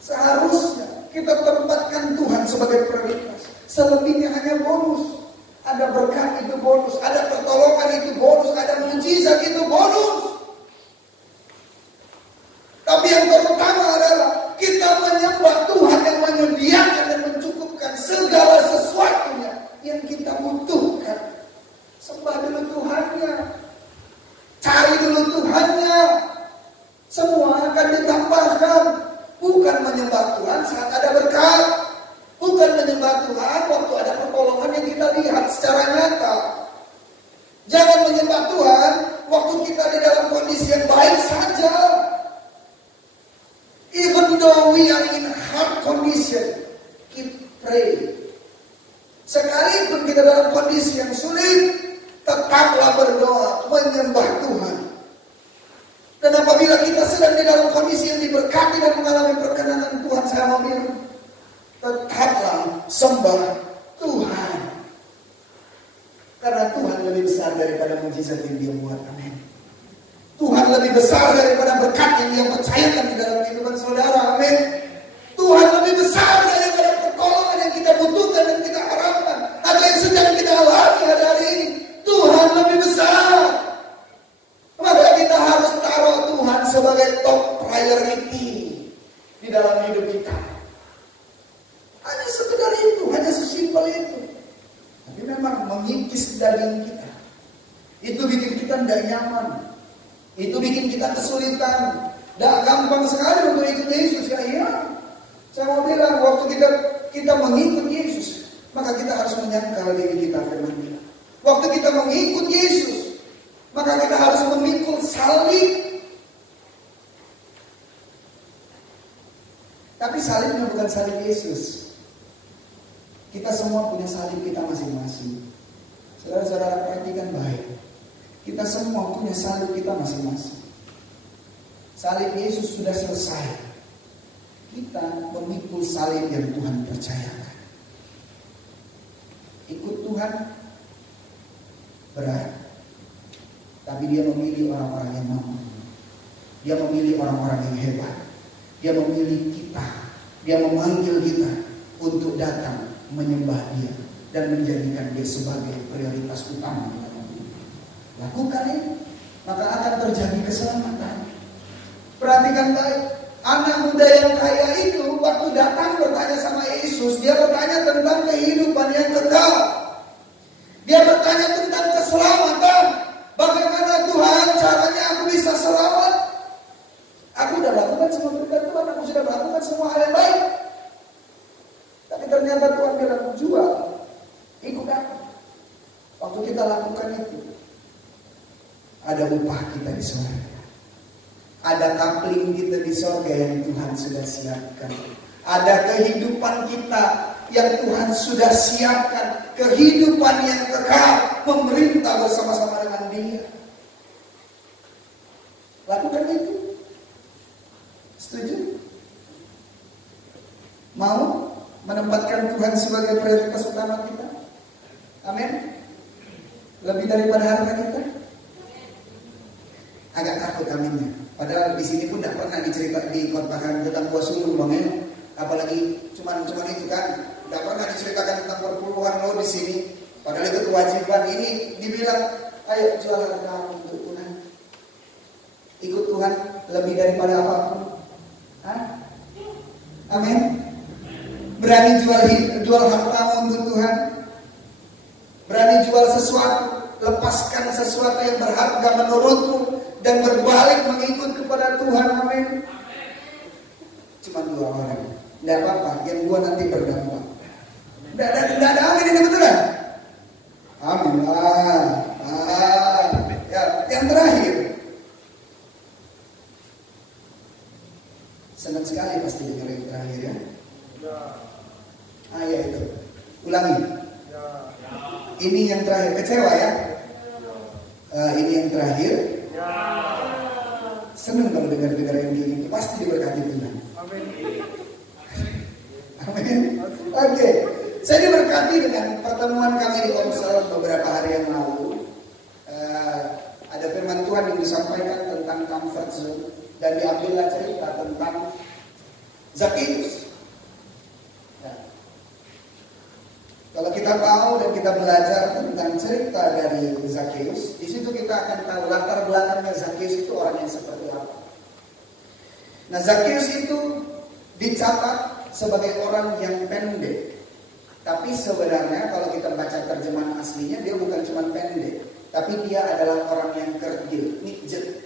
Seharusnya kita tempatkan Tuhan sebagai prioritas. Selebihnya hanya bonus. Ada berkat itu bonus, ada pertolongan itu bonus, ada mujizat itu bonus. Tapi yang terutama adalah kita menyembah Tuhan yang menyediakan dan mencukupkan segala sesuatunya yang kita butuhkan. Sembah dulu Tuhannya, cari dulu Tuhannya, semua akan ditambahkan. Bukan menyembah Tuhan saat ada berkat, bukan menyembah Tuhan waktu ada pertolongan yang kita lihat secara nyata. Jangan menyembah Tuhan waktu kita di dalam kondisi yang baik saja. Even though we are in hard condition, keep pray. Sekalipun kita dalam kondisi yang sulit, tetaplah berdoa, menyembah Tuhan. Dan apabila kita sedang di dalam kondisi yang diberkati dan mengalami perkenanan Tuhan, saya mau bilang, tetaplah sembah Tuhan. Karena Tuhan lebih besar daripada mujizat yang Dia buat. Amin. Tuhan lebih besar daripada berkat yang Dia percayakan di dalam kehidupan saudara. Amin. Tuhan lebih besar daripada pertolongan yang kita butuhkan dan kita harapkan, atau yang sedang kita alami hari ini. Tuhan lebih besar. Maka kita harus taruh Tuhan sebagai top priority di dalam hidup kita. Hanya sekedar itu, hanya sesimpel itu. Tapi memang mengikis daging kita, itu bikin kita tidak nyaman. Itu bikin kita kesulitan. Tidak gampang sekali untuk ikut Yesus. Ya iya. Saya mau bilang, waktu kita mengikut Yesus, maka kita harus menyangkal diri kita, firman Tuhan. Waktu kita mengikut Yesus, maka kita harus memikul salib. Tapi salibnya bukan salib Yesus. Kita semua punya salib kita masing-masing. Saudara-saudara perhatikan baik. Kita semua punya salib kita masing-masing. Salib Yesus sudah selesai. Kita memikul salib yang Tuhan percayakan. Ikut Tuhan berat. Tapi Dia memilih orang-orang yang mampu. Dia memilih orang-orang yang hebat. Dia memilih kita. Dia memanggil kita untuk datang menyembah Dia dan menjadikan Dia sebagai prioritas utama. Lakukan ini, maka akan terjadi keselamatan. Perhatikan baik. Anak muda yang kaya itu waktu datang bertanya sama Yesus, dia bertanya tentang kehidupan yang kekal. Dia bertanya tentang keselamatan. Bagaimana Tuhan caranya aku bisa selamat? Aku sudah lakukan semua berkat Tuhan, aku sudah melakukan semua hal yang baik. Tapi ternyata Tuhan bilang, jual, ikut aku. Waktu kita lakukan itu, ada upah kita di surga. Ada kapling kita di surga yang Tuhan sudah siapkan. Ada kehidupan kita yang Tuhan sudah siapkan. Kehidupan yang kekal, memerintah bersama-sama dengan Dia. Lakukan itu. Setuju? Mau menempatkan Tuhan sebagai prioritas utama kita? Amin. Lebih daripada harta kita. Agak takut aminnya. Padahal di sini pun tidak pernah dikhotbahkan tentang buah sulung, Bang ya. Apalagi cuman itu kan, tidak pernah diceritakan tentang perpuluhan lo di sini. Padahal itu kewajiban. Ini dibilang, ayo jual harta untuk Tuhan. Ikut Tuhan lebih daripada apapun. Hah? Amin. Berani jual hartamu untuk Tuhan. Berani jual sesuatu, lepaskan sesuatu yang berharga menurutmu dan berbalik mengikut kepada Tuhan. Amin. Cuma 2 orang. Tidak apa-apa, yang 2 nanti berdampak. Tidak ada amin ini betulan. Amin lah. Ya, yang terakhir. Senang sekali pasti dengar yang terakhir ya. Ya itu. Ulangi. Ini yang terakhir. Kecewa ya? Ini yang terakhir. Senang kalau dengar-dengar yang gini. Pasti diberkati Tuhan. Amin. Oke. Saya diberkati dengan pertemuan kami di Komsel beberapa hari yang lalu. Ada firman Tuhan yang disampaikan tentang comfort zone. Dan diambillah cerita tentang Zakheus. Kalau kita tahu dan kita belajar tentang cerita dari Zakheus, di situ kita akan tahu latar belakangnya Zakheus itu orang yang seperti apa. Nah, Zakheus itu dicatat sebagai orang yang pendek. Tapi sebenarnya kalau kita baca terjemahan aslinya, dia bukan cuma pendek, tapi dia adalah orang yang kerdil, midget.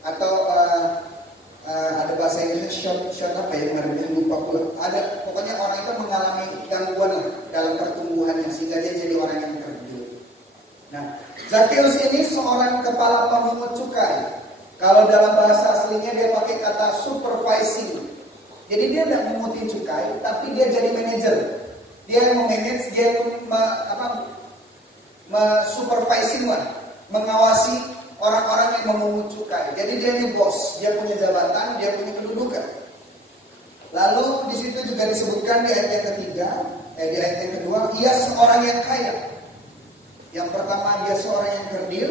Atau ada bahasa Inggrisnya short apa ya, kemarin lupa pula. Ada, pokoknya orang itu mengalami gangguan lah dalam pertumbuhannya sehingga dia jadi orang yang kerdil. Nah, Zakheus ini seorang kepala pemungut cukai. Kalau dalam bahasa aslinya dia pakai kata supervising. Jadi dia tidak memunguti cukai, tapi dia jadi manajer. Dia memanage, dia supervising lah, mengawasi orang-orang yang memungut cukai. Jadi dia ini bos, dia punya jabatan, dia punya kedudukan. Lalu di situ juga disebutkan di ayat yang ketiga, di ayat yang kedua, ia seorang yang kaya. Yang pertama dia seorang yang kerdil,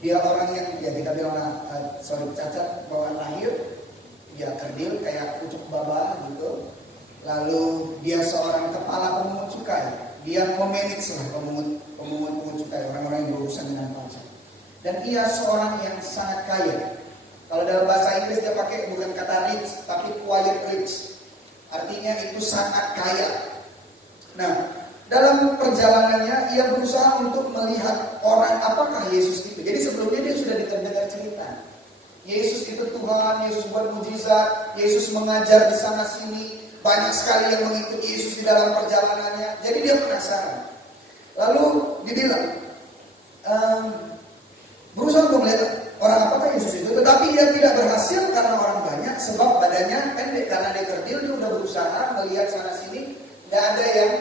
dia orang yang ya kita bilang cacat bawaan lahir, dia kerdil kayak pucuk baba gitu. Lalu dia seorang kepala pemungut cukai, dia memanage lah pemungut cukai, orang-orang yang berurusan dengan pajak. Dan ia seorang yang sangat kaya. Kalau dalam bahasa Inggris dia pakai bukan kata rich, tapi quiet rich. Artinya itu sangat kaya. Nah, dalam perjalanannya ia berusaha untuk melihat orang apakah Yesus itu. Jadi sebelumnya dia sudah dengar cerita. Yesus itu Tuhan, Yesus buat mujizat, Yesus mengajar di sana sini. Banyak sekali yang mengikuti Yesus di dalam perjalanannya. Jadi dia penasaran. Lalu dibilang, berusaha untuk melihat orang apakah Yesus itu. Tetapi dia tidak berhasil karena orang banyak. Sebab badannya pendek. Karena dia kerdil, dia sudah berusaha melihat sana sini. Tidak ada yang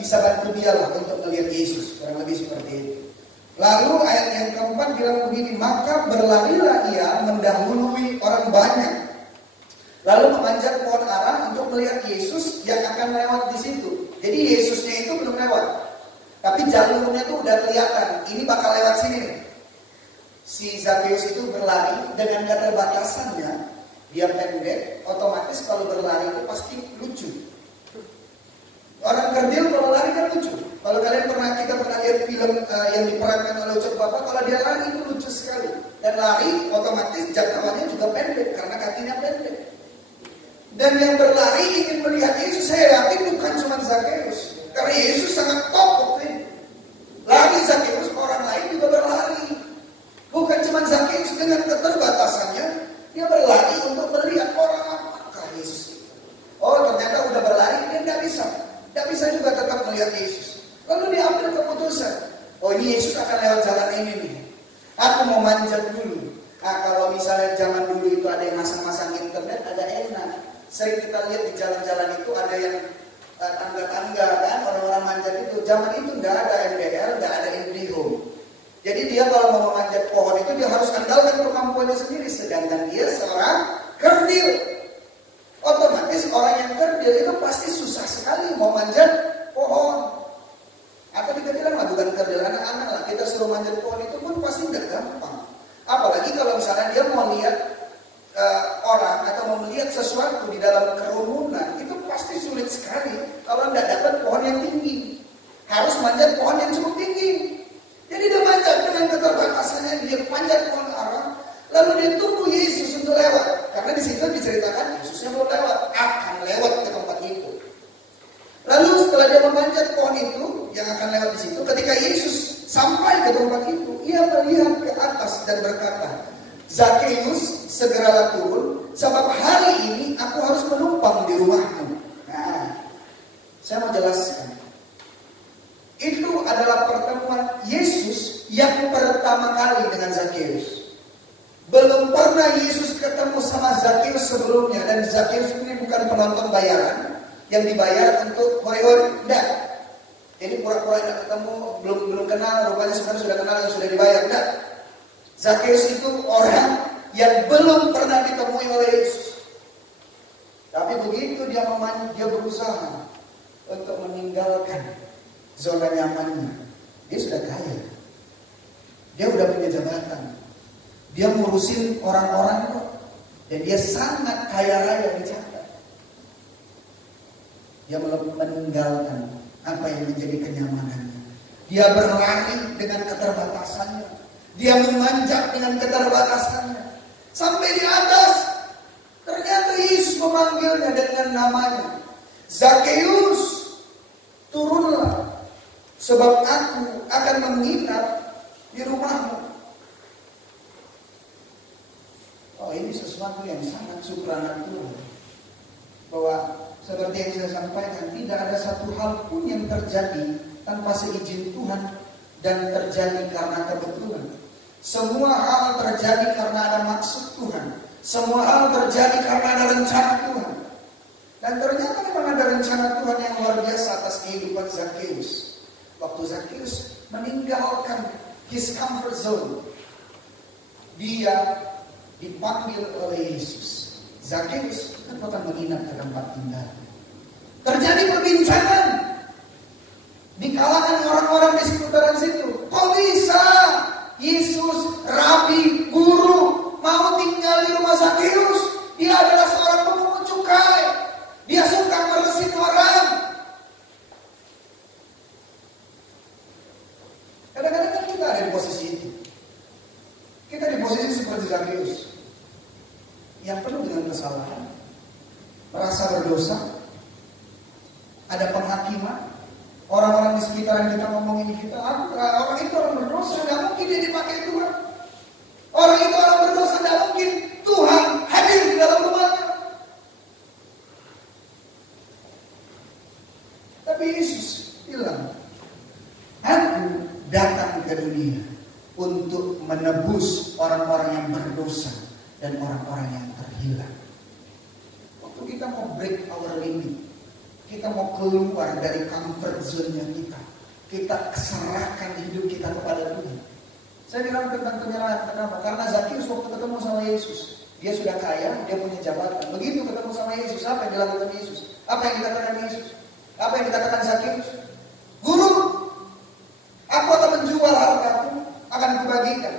bisa bantu dia lah untuk melihat Yesus. Kurang lebih seperti itu. Lalu ayat yang keempat bilang begini, maka berlarilah ia mendahului orang banyak. Lalu memanjat pohon ara untuk melihat Yesus yang akan lewat di situ. Jadi Yesusnya itu belum lewat, tapi jalurnya tuh udah kelihatan. Ini bakal lewat sini nih. Si Zakheus itu berlari dengan keterbatasannya, dia pendek, otomatis kalau berlari itu pasti lucu. Orang kerdil kalau lari kan lucu. Kalau kalian kita pernah lihat film yang diperankan oleh Ucok Bapak, kalau dia lari itu lucu sekali. Dan lari otomatis jangkauannya juga pendek karena kakinya pendek. Dan yang berlari ingin melihat Yesus, saya yakin bukan cuma Zakheus, karena Yesus sangat top waktu itu. Lari Zakheus, orang lain juga berlari. Bukan cuma Zakheus, dengan keterbatasannya dia berlari untuk melihat orang apakah Yesus itu. Oh, ternyata udah berlari dia tidak bisa juga tetap melihat Yesus. Lalu dia ambil keputusan, oh ini Yesus akan lewat jalan ini nih. Aku mau manjat dulu. Nah, kalau misalnya zaman dulu itu ada yang masang-masang internet, agak enak. Sering kita lihat di jalan-jalan itu ada yang tangga-tangga kan, orang-orang manjat itu. Zaman itu nggak ada MDL, nggak ada IndiHome. Jadi dia kalau mau memanjat pohon itu dia harus andalkan kemampuannya sendiri. Sedangkan dia seorang kerdil. Otomatis orang yang kerdil itu pasti susah sekali mau manjat pohon. bukan kerdil, anak-anak lah. Kita suruh manjat pohon itu pun pasti nggak gampang. Apalagi kalau misalnya dia mau lihat orang atau mau melihat sesuatu di dalam kerumunan, itu pasti sulit sekali kalau tidak dapat pohon yang tinggi. Harus manjat pohon yang cukup tinggi. Jadi dia manjat dengan keterbatasannya, dia panjat pohon arang, lalu dia tunggu Yesus untuk lewat. Karena di situ diceritakan Yesusnya belum lewat, akan lewat ke tempat itu. Lalu setelah dia memanjat pohon itu yang akan lewat di situ, ketika Yesus sampai ke tempat itu, ia melihat ke atas dan berkata, Zakeus, segeralah turun, sebab hari ini aku harus menumpang di rumahmu. Nah, saya mau jelaskan. Itu adalah pertemuan Yesus yang pertama kali dengan Zakeus. Belum pernah Yesus ketemu sama Zakeus sebelumnya, dan Zakeus ini bukan penonton bayaran yang dibayar untuk hore-hore, enggak. Ini pura-pura tidak ketemu, belum kenal, rupanya sekarang sudah kenal yang sudah dibayar, enggak. Zakeus itu orang yang belum pernah ditemui oleh Yesus. Tapi begitu dia berusaha untuk meninggalkan zona nyamannya. Dia sudah kaya. Dia sudah punya jabatan. Dia ngurusin orang-orang kok. Dan dia sangat kaya raya dicatat. Dia meninggalkan apa yang menjadi kenyamanannya. Dia berlari dengan keterbatasannya. Dia memanjat dengan keterbatasannya. Sampai di atas, ternyata Yesus memanggilnya dengan namanya. Zakeus, turunlah. Sebab aku akan menginap di rumahmu. Oh, ini sesuatu yang sangat supranatural. Bahwa seperti yang saya sampaikan, tidak ada satu hal pun yang terjadi tanpa seizin Tuhan dan terjadi karena kebetulan. Semua hal terjadi karena ada maksud Tuhan. Semua hal terjadi karena ada rencana Tuhan. Dan ternyata memang ada rencana Tuhan yang luar biasa atas kehidupan Zakeus. Waktu Zakeus meninggalkan his comfort zone, dia dipanggil oleh Yesus. Zakeus akan menginap ke tempat tinggal. Terjadi perbincangan di kalangan orang-orang di seputaran situ. Kok bisa Yesus, Rabi, Guru mau tinggal di rumah Zakeus? Dia adalah seorang pemungut cukai. Dia suka meresin orang. Kadang-kadang kan kita ada di posisi itu. Kita di posisi seperti Zakeus, yang penuh dengan kesalahan, merasa berdosa, ada penghakiman, orang-orang di sekitaran kita ngomongin kita, orang itu orang berdosa, tidak mungkin dia dipakai Tuhan. Orang itu orang berdosa, tidak mungkin Tuhan hadir di dalam rumahnya. Tapi Yesus bilang, aku datang ke dunia untuk menebus orang-orang yang berdosa dan orang-orang yang terhilang. Waktu kita mau break our limit, kita mau keluar dari comfort zone-nya kita serahkan hidup kita kepada Tuhan. Saya bilang tentang penyerahan, kenapa? Karena Zakeus waktu ketemu sama Yesus, dia sudah kaya, dia punya jabatan. Begitu ketemu sama Yesus, apa yang dilakukan Yesus? Apa yang dikatakan Yesus? Apa yang dikatakan Zakeus? Guru, aku akan menjual hartaku, akan kubagikan.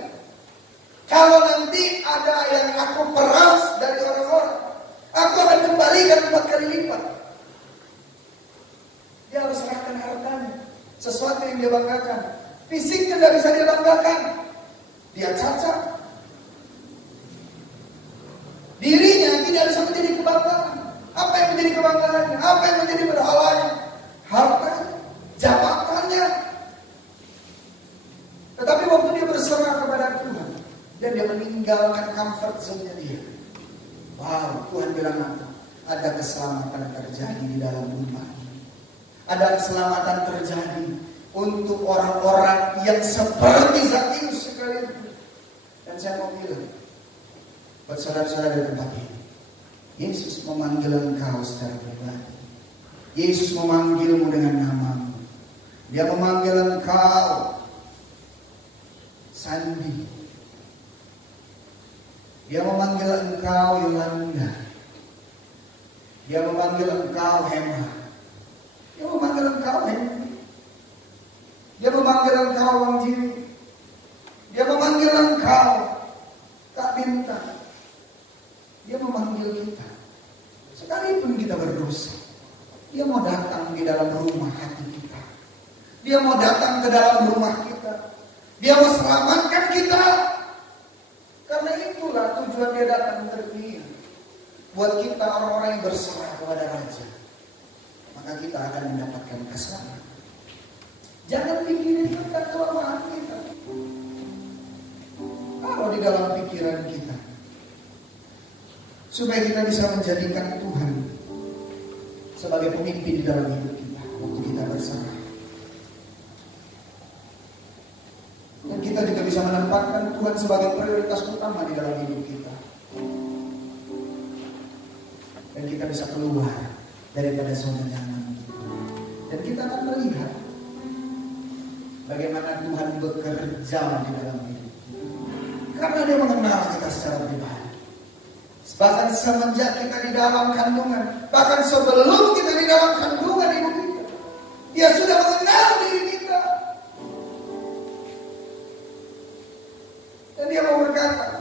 Kalau nanti ada yang aku peras dari orang-orang, aku akan kembalikan 4 kali lipat. Dia harus serahkan hartanya, sesuatu yang dia banggakan. Fisiknya tidak bisa dia banggakan. Dia cacat. Dirinya tidak bisa menjadi kebanggaan. Apa yang menjadi kebanggaannya? Apa yang menjadi berhalanya? Hartanya, jabatannya. Tetapi waktu dia berserah kepada Tuhan dan dia meninggalkan comfort zone-nya dia. Wow, Tuhan bilang apa? Ada keselamatan terjadi di dalam rumah ini. Ada keselamatan terjadi untuk orang-orang yang seperti Zakeus sekalipun. Dan saya mau bilang buat saudara-saudara di tempat ini, Yesus memanggil engkau secara pribadi. Yesus memanggilmu dengan namamu. Dia memanggil engkau Sandi. Dia memanggil engkau Yolanda. Dia memanggil engkau Hema. Dia memanggil engkau Henry. Dia memanggil Dia mau datang ke dalam rumah kita. Dia mau selamatkan kita. Karena itulah tujuan dia datang ke dunia. Buat kita orang-orang yang berserah kepada Raja. Maka kita akan mendapatkan keselamatan. Jangan pikirin tentang kelemahan kita. Kalau di dalam pikiran kita. Supaya kita bisa menjadikan Tuhan sebagai pemimpin di dalam hidup kita. Waktu kita berserah. Dan kita juga bisa menempatkan Tuhan sebagai prioritas utama di dalam hidup kita. Dan kita bisa keluar daripada zona nyaman kita. Dan kita akan melihat bagaimana Tuhan bekerja di dalam hidup kita. Karena dia mengenal kita secara pribadi. Bahkan semenjak kita di dalam kandungan, bahkan sebelum kita di dalam kandungan ibu kita, dia sudah mengenal diri kita. Dan dia mau berkata,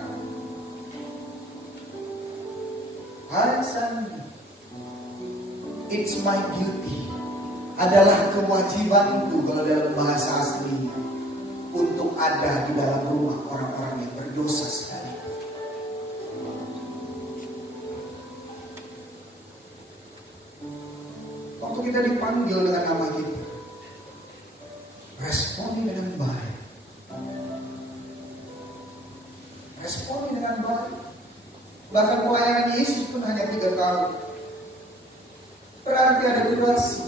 "Hai Sandi, it's my duty." Adalah kewajibanku kalau dalam bahasa aslinya untuk ada di dalam rumah orang-orang yang berdosa sekali. Waktu kita dipanggil dengan nama kita, responi dengan baik. Responi dengan baik. Bahkan pelayanan Yesus pun hanya 3 tahun. Berarti ada durasi.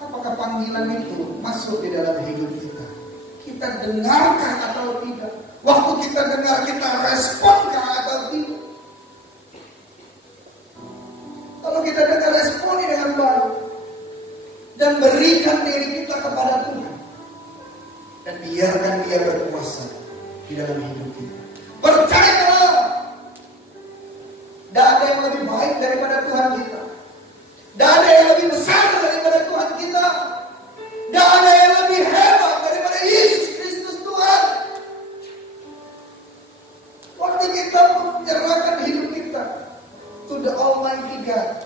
Apakah panggilan itu masuk di dalam hidup kita? Kita dengarkah atau tidak? Waktu kita dengar, kita responkah atau tidak? Kalau kita dengar, responi dengan baik dan berikan diri kita kepada Tuhan dan biarkan dia berkuasa di dalam hidup kita. Percayalah, tidak ada yang lebih baik daripada Tuhan kita. Tidak ada yang lebih besar daripada Tuhan kita. Tidak ada yang lebih hebat daripada Yesus Kristus Tuhan. Waktu kita menyerahkan hidup kita to the Almighty God,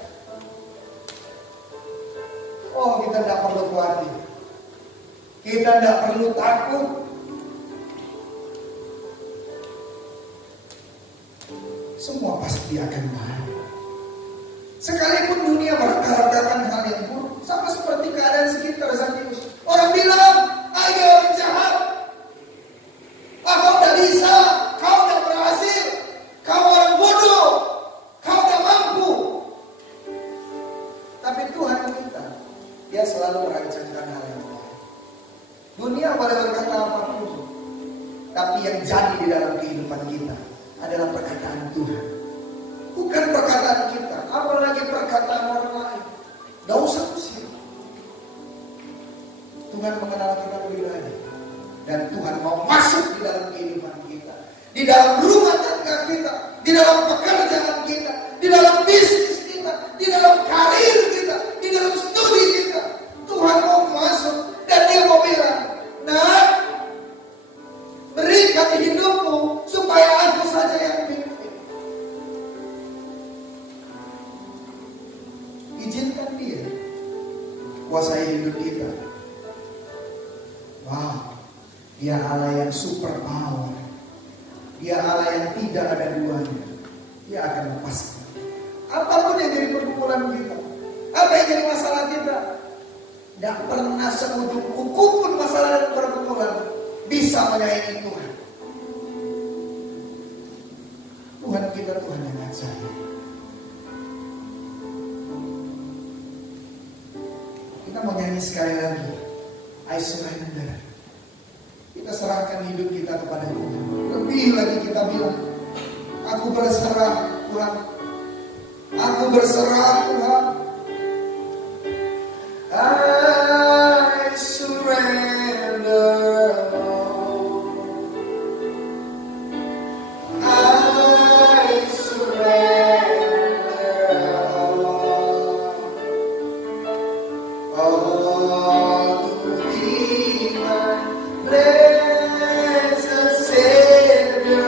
oh, kita tidak perlu khawatir. Kita tidak perlu takut. Semua pasti akan baik. Sekalipun dunia merata-ratakan hal yang buruk, sama seperti keadaan sekitar Zakheus. Orang bilang, ayo orang jahat, kau tidak bisa, kau tidak berhasil, kau orang bodoh, kau tidak mampu. Tapi Tuhan kita, dia selalu merancangkan hal yang baik. Dunia boleh berkata apapun, tapi yang jadi di dalam kehidupan kita adalah perkataan Tuhan, bukan perkataan kita, apalagi perkataan orang lain. Gak usah usir. Tuhan mengenal kita lebih banyak, dan Tuhan mau masuk di dalam kehidupan kita, di dalam rumah tangga kita, di dalam pekerjaan kita, di dalam bisnis kita, di dalam karir kita, di dalam studi kita. Tuhan mau masuk dan dia mau bilang, nah, berikan hidupmu supaya aku saja yang pimpin. Izinkan dia kuasai hidup kita. Wow, dia Allah yang super power. Dia Allah yang tidak ada duanya. Dia akan lepaskan apapun yang jadi pergumulan kita, apa yang jadi masalah kita. Tidak pernah seujung kuku pun masalah dan pergumulan bisa menyaingi Tuhan. Tuhan kita Tuhan yang ajaib. Kita mau nyanyi sekali lagi, I surrender. Kita serahkan hidup kita kepada Tuhan. Lebih lagi kita bilang, aku berserah Tuhan. Aku berserah Tuhan. I surrender. I surrender. Oh, to Thee, my blessed Savior,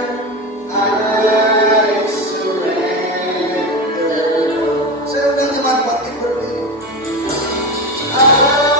I surrender. Saya udah nyemat buat berdiri. I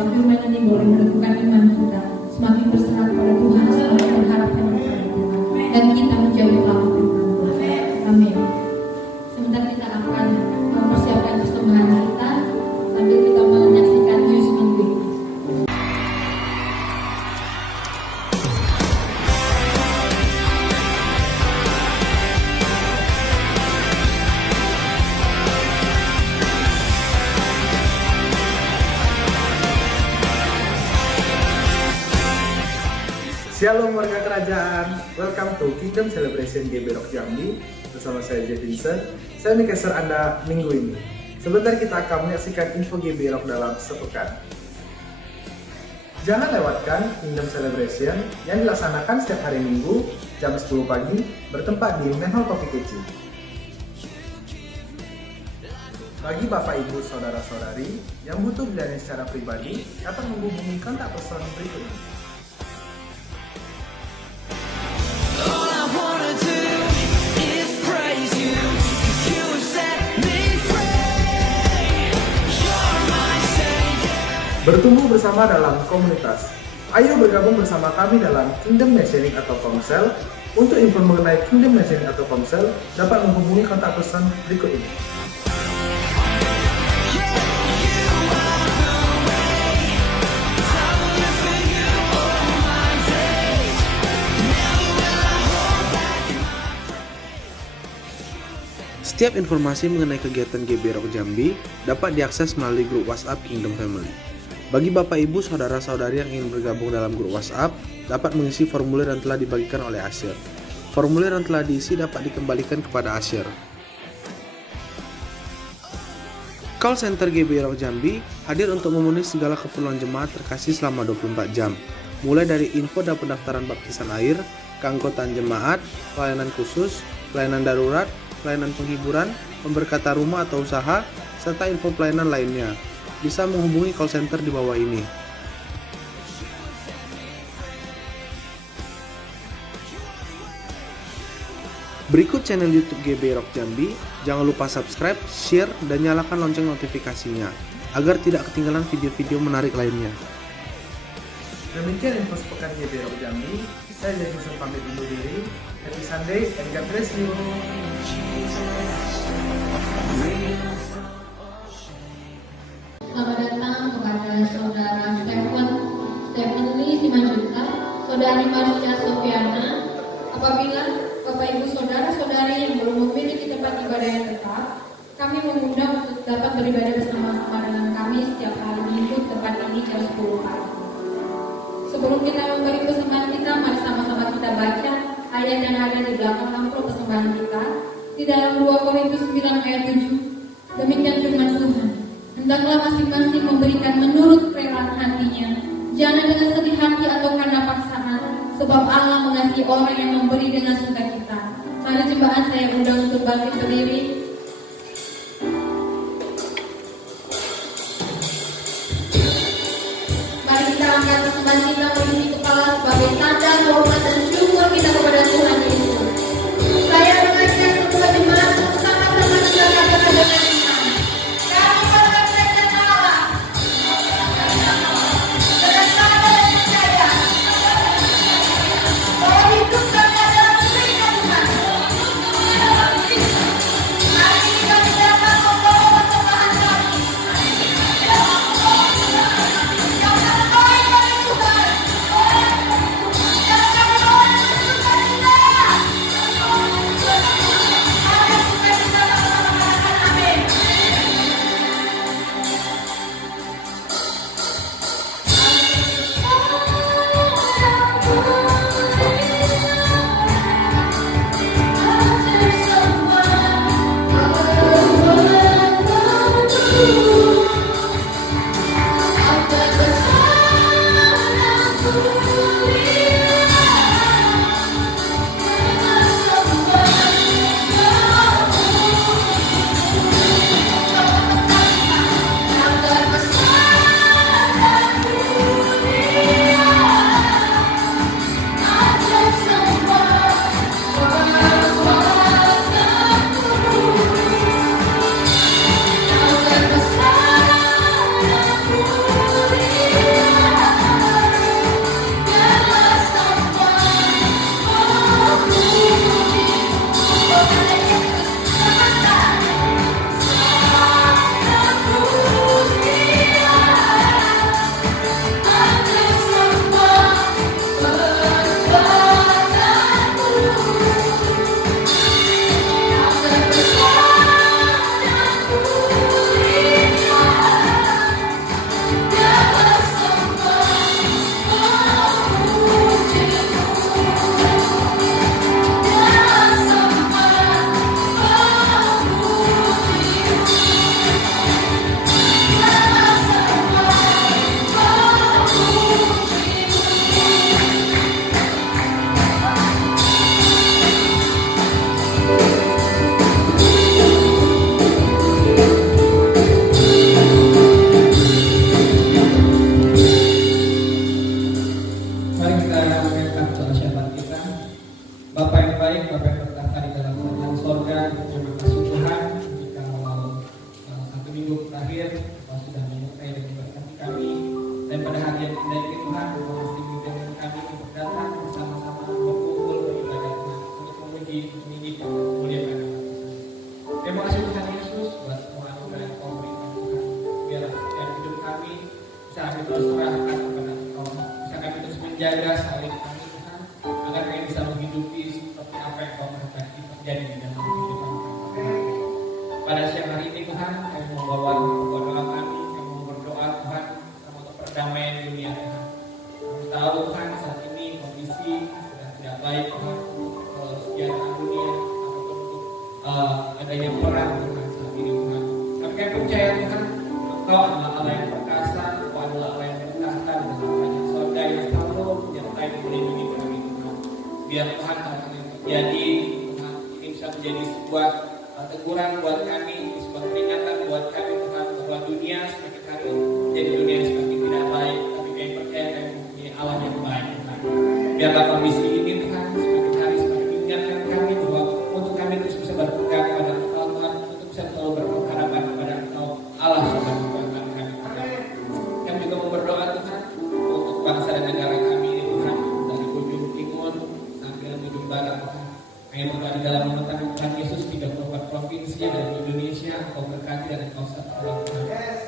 dalam firman ini boleh menentukan iman kita, semakin berserah kepada Tuhan, semakin berharap kepada Tuhan, dan kita menjadi pelaku firman Tuhan. Amin. Sebentar kita akan mempersiapkan persembahan kita sambil kita menyaksikan news minggu ini. Shalom warga kerajaan, welcome to Kingdom Celebration GB Rock Jambi. Bersama saya Jeff Vincent, saya mengcaster Anda minggu ini. Sebentar kita akan menyaksikan info GB Rock dalam sepekan. Jangan lewatkan Kingdom Celebration yang dilaksanakan setiap hari Minggu jam 10 pagi bertempat di Main Hall Kopi Kece. Bagi Bapak Ibu Saudara-saudari yang butuh bilannya secara pribadi, dapat menghubungi kontak person berikut ini. Bertumbuh bersama dalam komunitas. Ayo bergabung bersama kami dalam Kingdom Mentoring atau Komsel. Untuk info mengenai Kingdom Mentoring atau Komsel, dapat menghubungi kontak person berikut ini. Setiap informasi mengenai kegiatan GB Rock Jambi dapat diakses melalui grup WhatsApp Kingdom Family. Bagi Bapak Ibu Saudara-saudari yang ingin bergabung dalam grup WhatsApp, dapat mengisi formulir yang telah dibagikan oleh Asher. Formulir yang telah diisi dapat dikembalikan kepada Asher. Call Center GB Rock Jambi hadir untuk memenuhi segala keperluan jemaat terkasih selama 24 jam. Mulai dari info dan pendaftaran baptisan air, keanggotaan jemaat, pelayanan khusus, pelayanan darurat, pelayanan penghiburan, pemberkatan rumah atau usaha, serta info pelayanan lainnya. Bisa menghubungi call center di bawah ini. Berikut channel YouTube GB Rock Jambi. Jangan lupa subscribe, share, dan nyalakan lonceng notifikasinya agar tidak ketinggalan video-video menarik lainnya. Demikian info sepekan GB Rock Jambi. Saya Jason pamit undur diri. Happy Sunday and God bless you. Selamat datang kepada saudara Stephen Lee Simanjuntak, saudari Maria Sofiana. Apabila Bapak Ibu saudara-saudari yang belum memiliki tempat ibadah yang tetap, kami mengundang untuk dapat beribadah bersama-sama dengan kami setiap hari Minggu tempat ini jam 10 pagi. Sebelum kita memberi persembahan kita, mari sama-sama kita baca ayat yang ada di belakang amplop persembahan kita di dalam 2 Korintus 9 ayat 7. Demikian firman Tuhan. Hendaklah masing-masing memberikan menurut kerelaan hatinya, jangan dengan sedih hati atau karena paksaan, sebab Allah mengasihi orang yang memberi dengan sukacita. Mari jemaat saya undang untuk bangkit berdiri. Mari kita angkat persembahan kita mengisi kepala sebagai tanda hormat dan syukur kita kepada Tuhan Yesus. Saya mengajak semua jemaat sama-sama kita katakan dengan iman. Kami berkata Allah. Dengan sabar dan percaya bahwa hidup kami adalah milik Tuhan. terakhir Engkau sudah menyertai dan memberkati kami. Dan pada hari yang indah ini Tuhan, Engkau masih mengizinkan kami untuk datang bersama-sama berkumpul beribadah Tuhan, untuk memuji, meninggi dan memuliakan nama Tuhan. Terima kasih Tuhan Yesus buat semua anugerah yang Kau berikan Tuhan. Biarlah setiap hidup kami bisa kami terus serahkan kepada Engkau, bisa kami terus menjaga salib kami Tuhan, agar kami bisa menghidupi seperti apa yang Kau kehendaki terjadi di dalam kehidupan kami. Pada siang hari ini Tuhan, kami membawa doa kami mau berdoa Tuhan untuk perdamaian dunia Tuhan. Kami tahu Tuhan saat ini kondisi sudah tidak baik Tuhan, untuk kesejahteraan dunia ataupun untuk adanya perang Tuhan saat ini Tuhan. Tapi kami percaya Tuhan, Engkau adalah Allah yang perkasa, Engkau adalah Allah yang bertahta dan banyak sorga yang selalu menyertai dan melindungi kami Tuhan. Biar Tuhan hal yang terjadi Tuhan ini bisa menjadi sebuah teguran buat kami, sebuah peringatan buat kami Tuhan, bahwa dunia semakin hari menjadi dunia yang semakin tidak baik, tapi kami percaya kami mempunyai Allah yang baik Tuhan. Biarlah kondisi ini Tuhan semakin hari semakin mengingatkan kami bahwa untuk kami terus bisa berpegang kepada Engkau Tuhan, untuk bisa selalu berpengharapan kepada Engkau Allah Subhanahu wa Ta'ala kami. Kami juga mau berdoa Tuhan untuk bangsa dan negara kami ini Tuhan, dari ujung timur sampai ujung barat Tuhan. Kami berdoa di dalam nama Tuhan Yesus 34 provinsi dari Indonesia, Engkau berkati dan Engkau sertai Tuhan.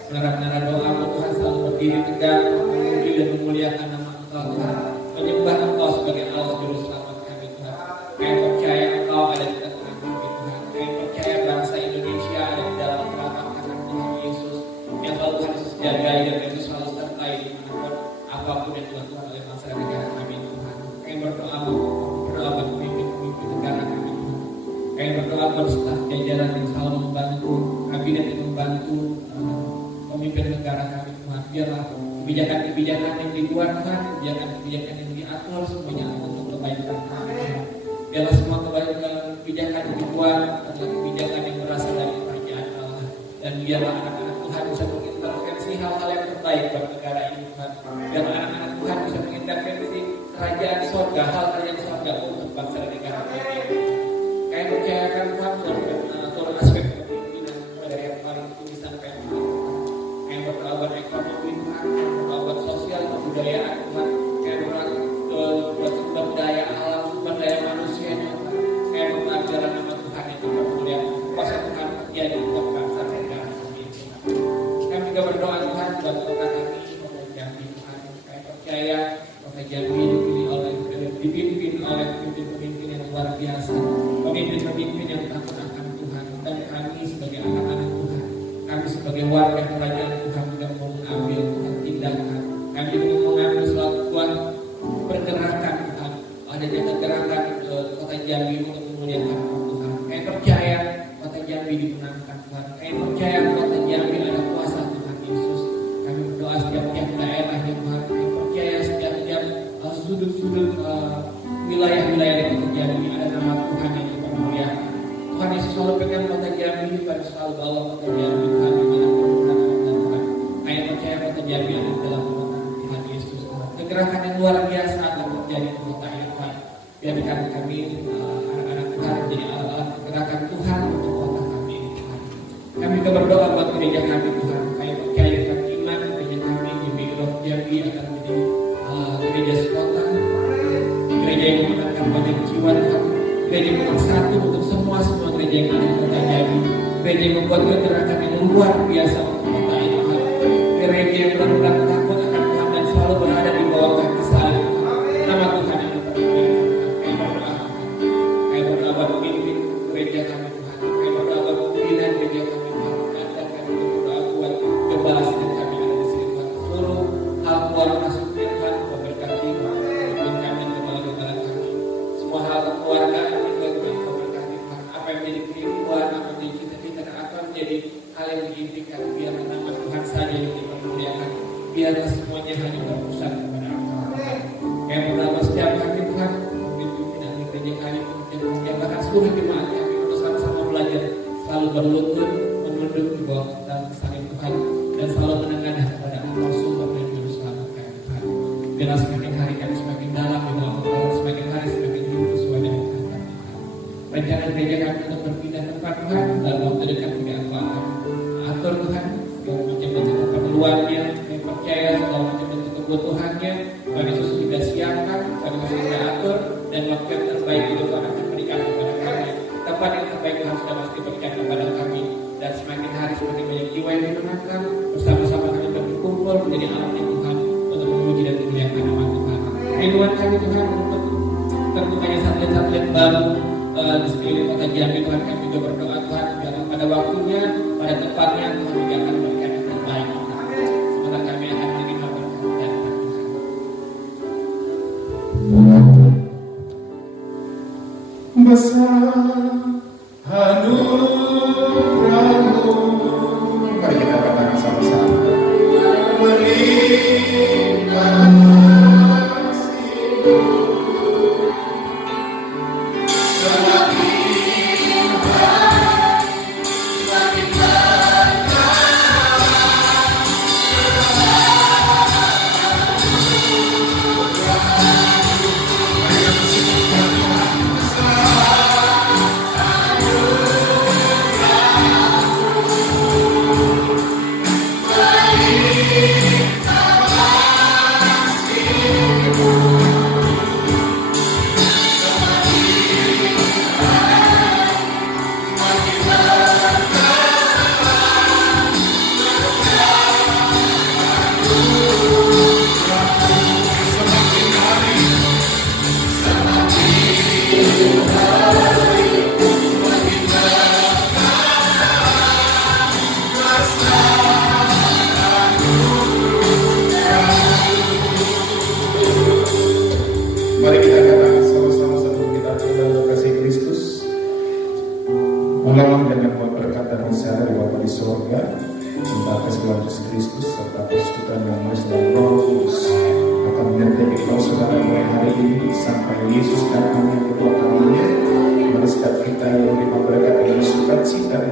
Menara-menara doa-Mu Tuhan selalu berdiri tegak, memuji dan memuliakan nama Engkau Tuhan, menyembah Engkau sebagai Allah Juru Selamat kami Tuhan. Kami percaya Engkau ada di tengah kami Tuhan. Kami percaya bangsa Indonesia ada di dalam telapak tangan Tuhan Yesus, yang selalu Tuhan Yesus jagai dan Yesus selalu sertai dimanapun apapun yang dilakukan oleh bangsa dan negara kami Tuhan. Kami berdoa buat pemimpin negara kami Tuhan. Kami berdoa buat staf jajaran yang selalu membantu, kabinet yang membantu pemimpin negara kami Tuhan. Biarlah kebijakan-kebijakan yang dibuat Tuhan, kebijakan-kebijakan yang diatur semuanya untuk kebaikan kami Tuhan. Biarlah semua kebijakan yang dibuat adalah kebijakan yang berasal dari kerajaan Allah. Dan biarlah anak-anak Tuhan bisa mengintervensi hal-hal yang terbaik buat negara ini Tuhan. Biarlah anak-anak Tuhan bisa mengintervensi kerajaan surga, hal-hal yang surga untuk bangsa dan negara kami. Kami percayakan Tuhan turun aspek kepemimpinan dari yang paling tinggi sampai yang paling Tuhan. Kami berdoa buat ekonomi Tuhan, kami berdoa buat sosial kebudayaan Tuhan, kami berdoa buat sumber daya alam, sumber daya manusia Tuhan. Kami berdoa dalam nama Tuhan yang juga mulia, kuasa Tuhan terjadi untuk bangsa dan negara kami Tuhan. Kami juga berdoa Tuhan buat kota kami, Kota Jambi Tuhan. Kami percaya Kota Jambi dipimpin oleh pemimpin-pemimpin yang luar biasa, pemimpin-pemimpin yang takut akan Tuhan. Dan kami sebagai anak-anak Tuhan, kami sebagai warga kerajaan Tuhan juga mau mengambil Tuhan tindakan. Kami juga mau mengambil sebuah pergerakan Tuhan, adanya pergerakan Kota Jambi untuk memuliakan Tuhan. Kami percaya Kota Jambi dimenangkan Tuhan. Kami percaya Kota Jambi ada kuasa Tuhan Yesus. Kami berdoa setiap-tiap daerah ya Tuhan. Kami percaya setiap-tiap sudut-sudut wilayah-wilayah yang terjadi ada nama Tuhan yang dipermuliakan. Tuhan Yesus selalu pegang Kota Jambi, Tuhan selalu bawa Kota Jambi Tuhan dimanapun Tuhan ada Tuhan. Kami percaya Kota Jambi ada di dalam tangan Tuhan Yesus Tuhan. Kegerakan yang luar biasa akan terjadi di kota ini Tuhan. Biarkan kami anak-anak Tuhan menjadi alat kegerakan Tuhan untuk kota kami ini Tuhan. Kami juga berdoa buat gereja kami Tuhan. Kami percaya Tuhan iman gereja kami di Bidok Jambi akan menjadi gereja sekota, gereja yang menggunakan banyak jiwa Tuhan, gereja yang bersatu untuk semua gereja yang ada di Kota Jambi, gereja yang membuat kegerakan yang luar biasa untuk kota ini Tuhan, gereja yang benar-benar takut akan Tuhan dan selalu berada di bawah kaki salib Tuhan. Nama Tuhan yang dipermuliakan. Kami berdoa buat pemimpin gereja kami Tuhan, kami berdoa buat pimpinan gereja kami Tuhan, dan kami berdoa buat gembala sidang kami ada di sini Tuhan. Seluruh hal keluar masuknya Tuhan, memberkati pemimpin kami dan gembala-gembala kami. Semua hal keluargaan juga Tuhan memberkati Tuhan. Apa yang menjadi kerinduan, apa yang menjadi cita-cita, dan apa yang menjadi hal yang diimpikan, biarlah nama Tuhan saja yang dipermuliakan. Biarlah semuanya hanya berpusat kepada Engkau. Kami berdoa setiap kami Tuhan, pimpinan gereja kami, yang bahkan seluruh jemaat kami untuk sama-sama belajar, selalu berlutut, menunduk di bawah dalam salib Tuhan, dan selalu menengadah kepada Engkau sumber dan juru selamat kami Tuhan. Biarlah semakin hari kami semakin dalam di dalam Engkau, semakin hari semakin hidup sesuai dengan kehendak Tuhan. Rencana gereja kami untuk berpindah tempat Tuhan, dalam waktu dekat tidak Engkau akan atur Tuhan, keperluannya, kami percaya segala macam bentuk kebutuhannya, Tuhan Yesus sudah siapkan, Tuhan Yesus sudah atur, dan waktu yang terbaik itu Tuhan akan berikan kepada kami. Tempat yang terbaik Tuhan sudah pasti berikan kepada kami, dan semakin hari semakin banyak jiwa yang dimenangkan, bersama-sama kami berkumpul menjadi alatnya Tuhan untuk memuji dan memuliakan nama Tuhan. Rinduan kami Tuhan untuk terbukanya satelit-satelit baru di sekeliling kota Jambi, Tuhan kami juga berdoa Tuhan biarlah pada waktunya, pada tempatnya Tuhan juga akan memberikan yang terbaik. Semoga kami akan menerima berkat dan besar anugerahmu. Mari kita katakan sama-sama. Terima kasih. Mari kita katakan sama-sama sebelum kita dalam kasih Kristus. Mulailah dengan buat berkat dan usaha dari Bapa di surga, cinta kasih Yesus Kristus serta persekutuan yang manis dan Roh Kudus akan menyertai kau saudara mulai hari ini sampai Yesus datang yang kedua kalinya. Mari setiap kita yang menerima berkat dengan sukacita dan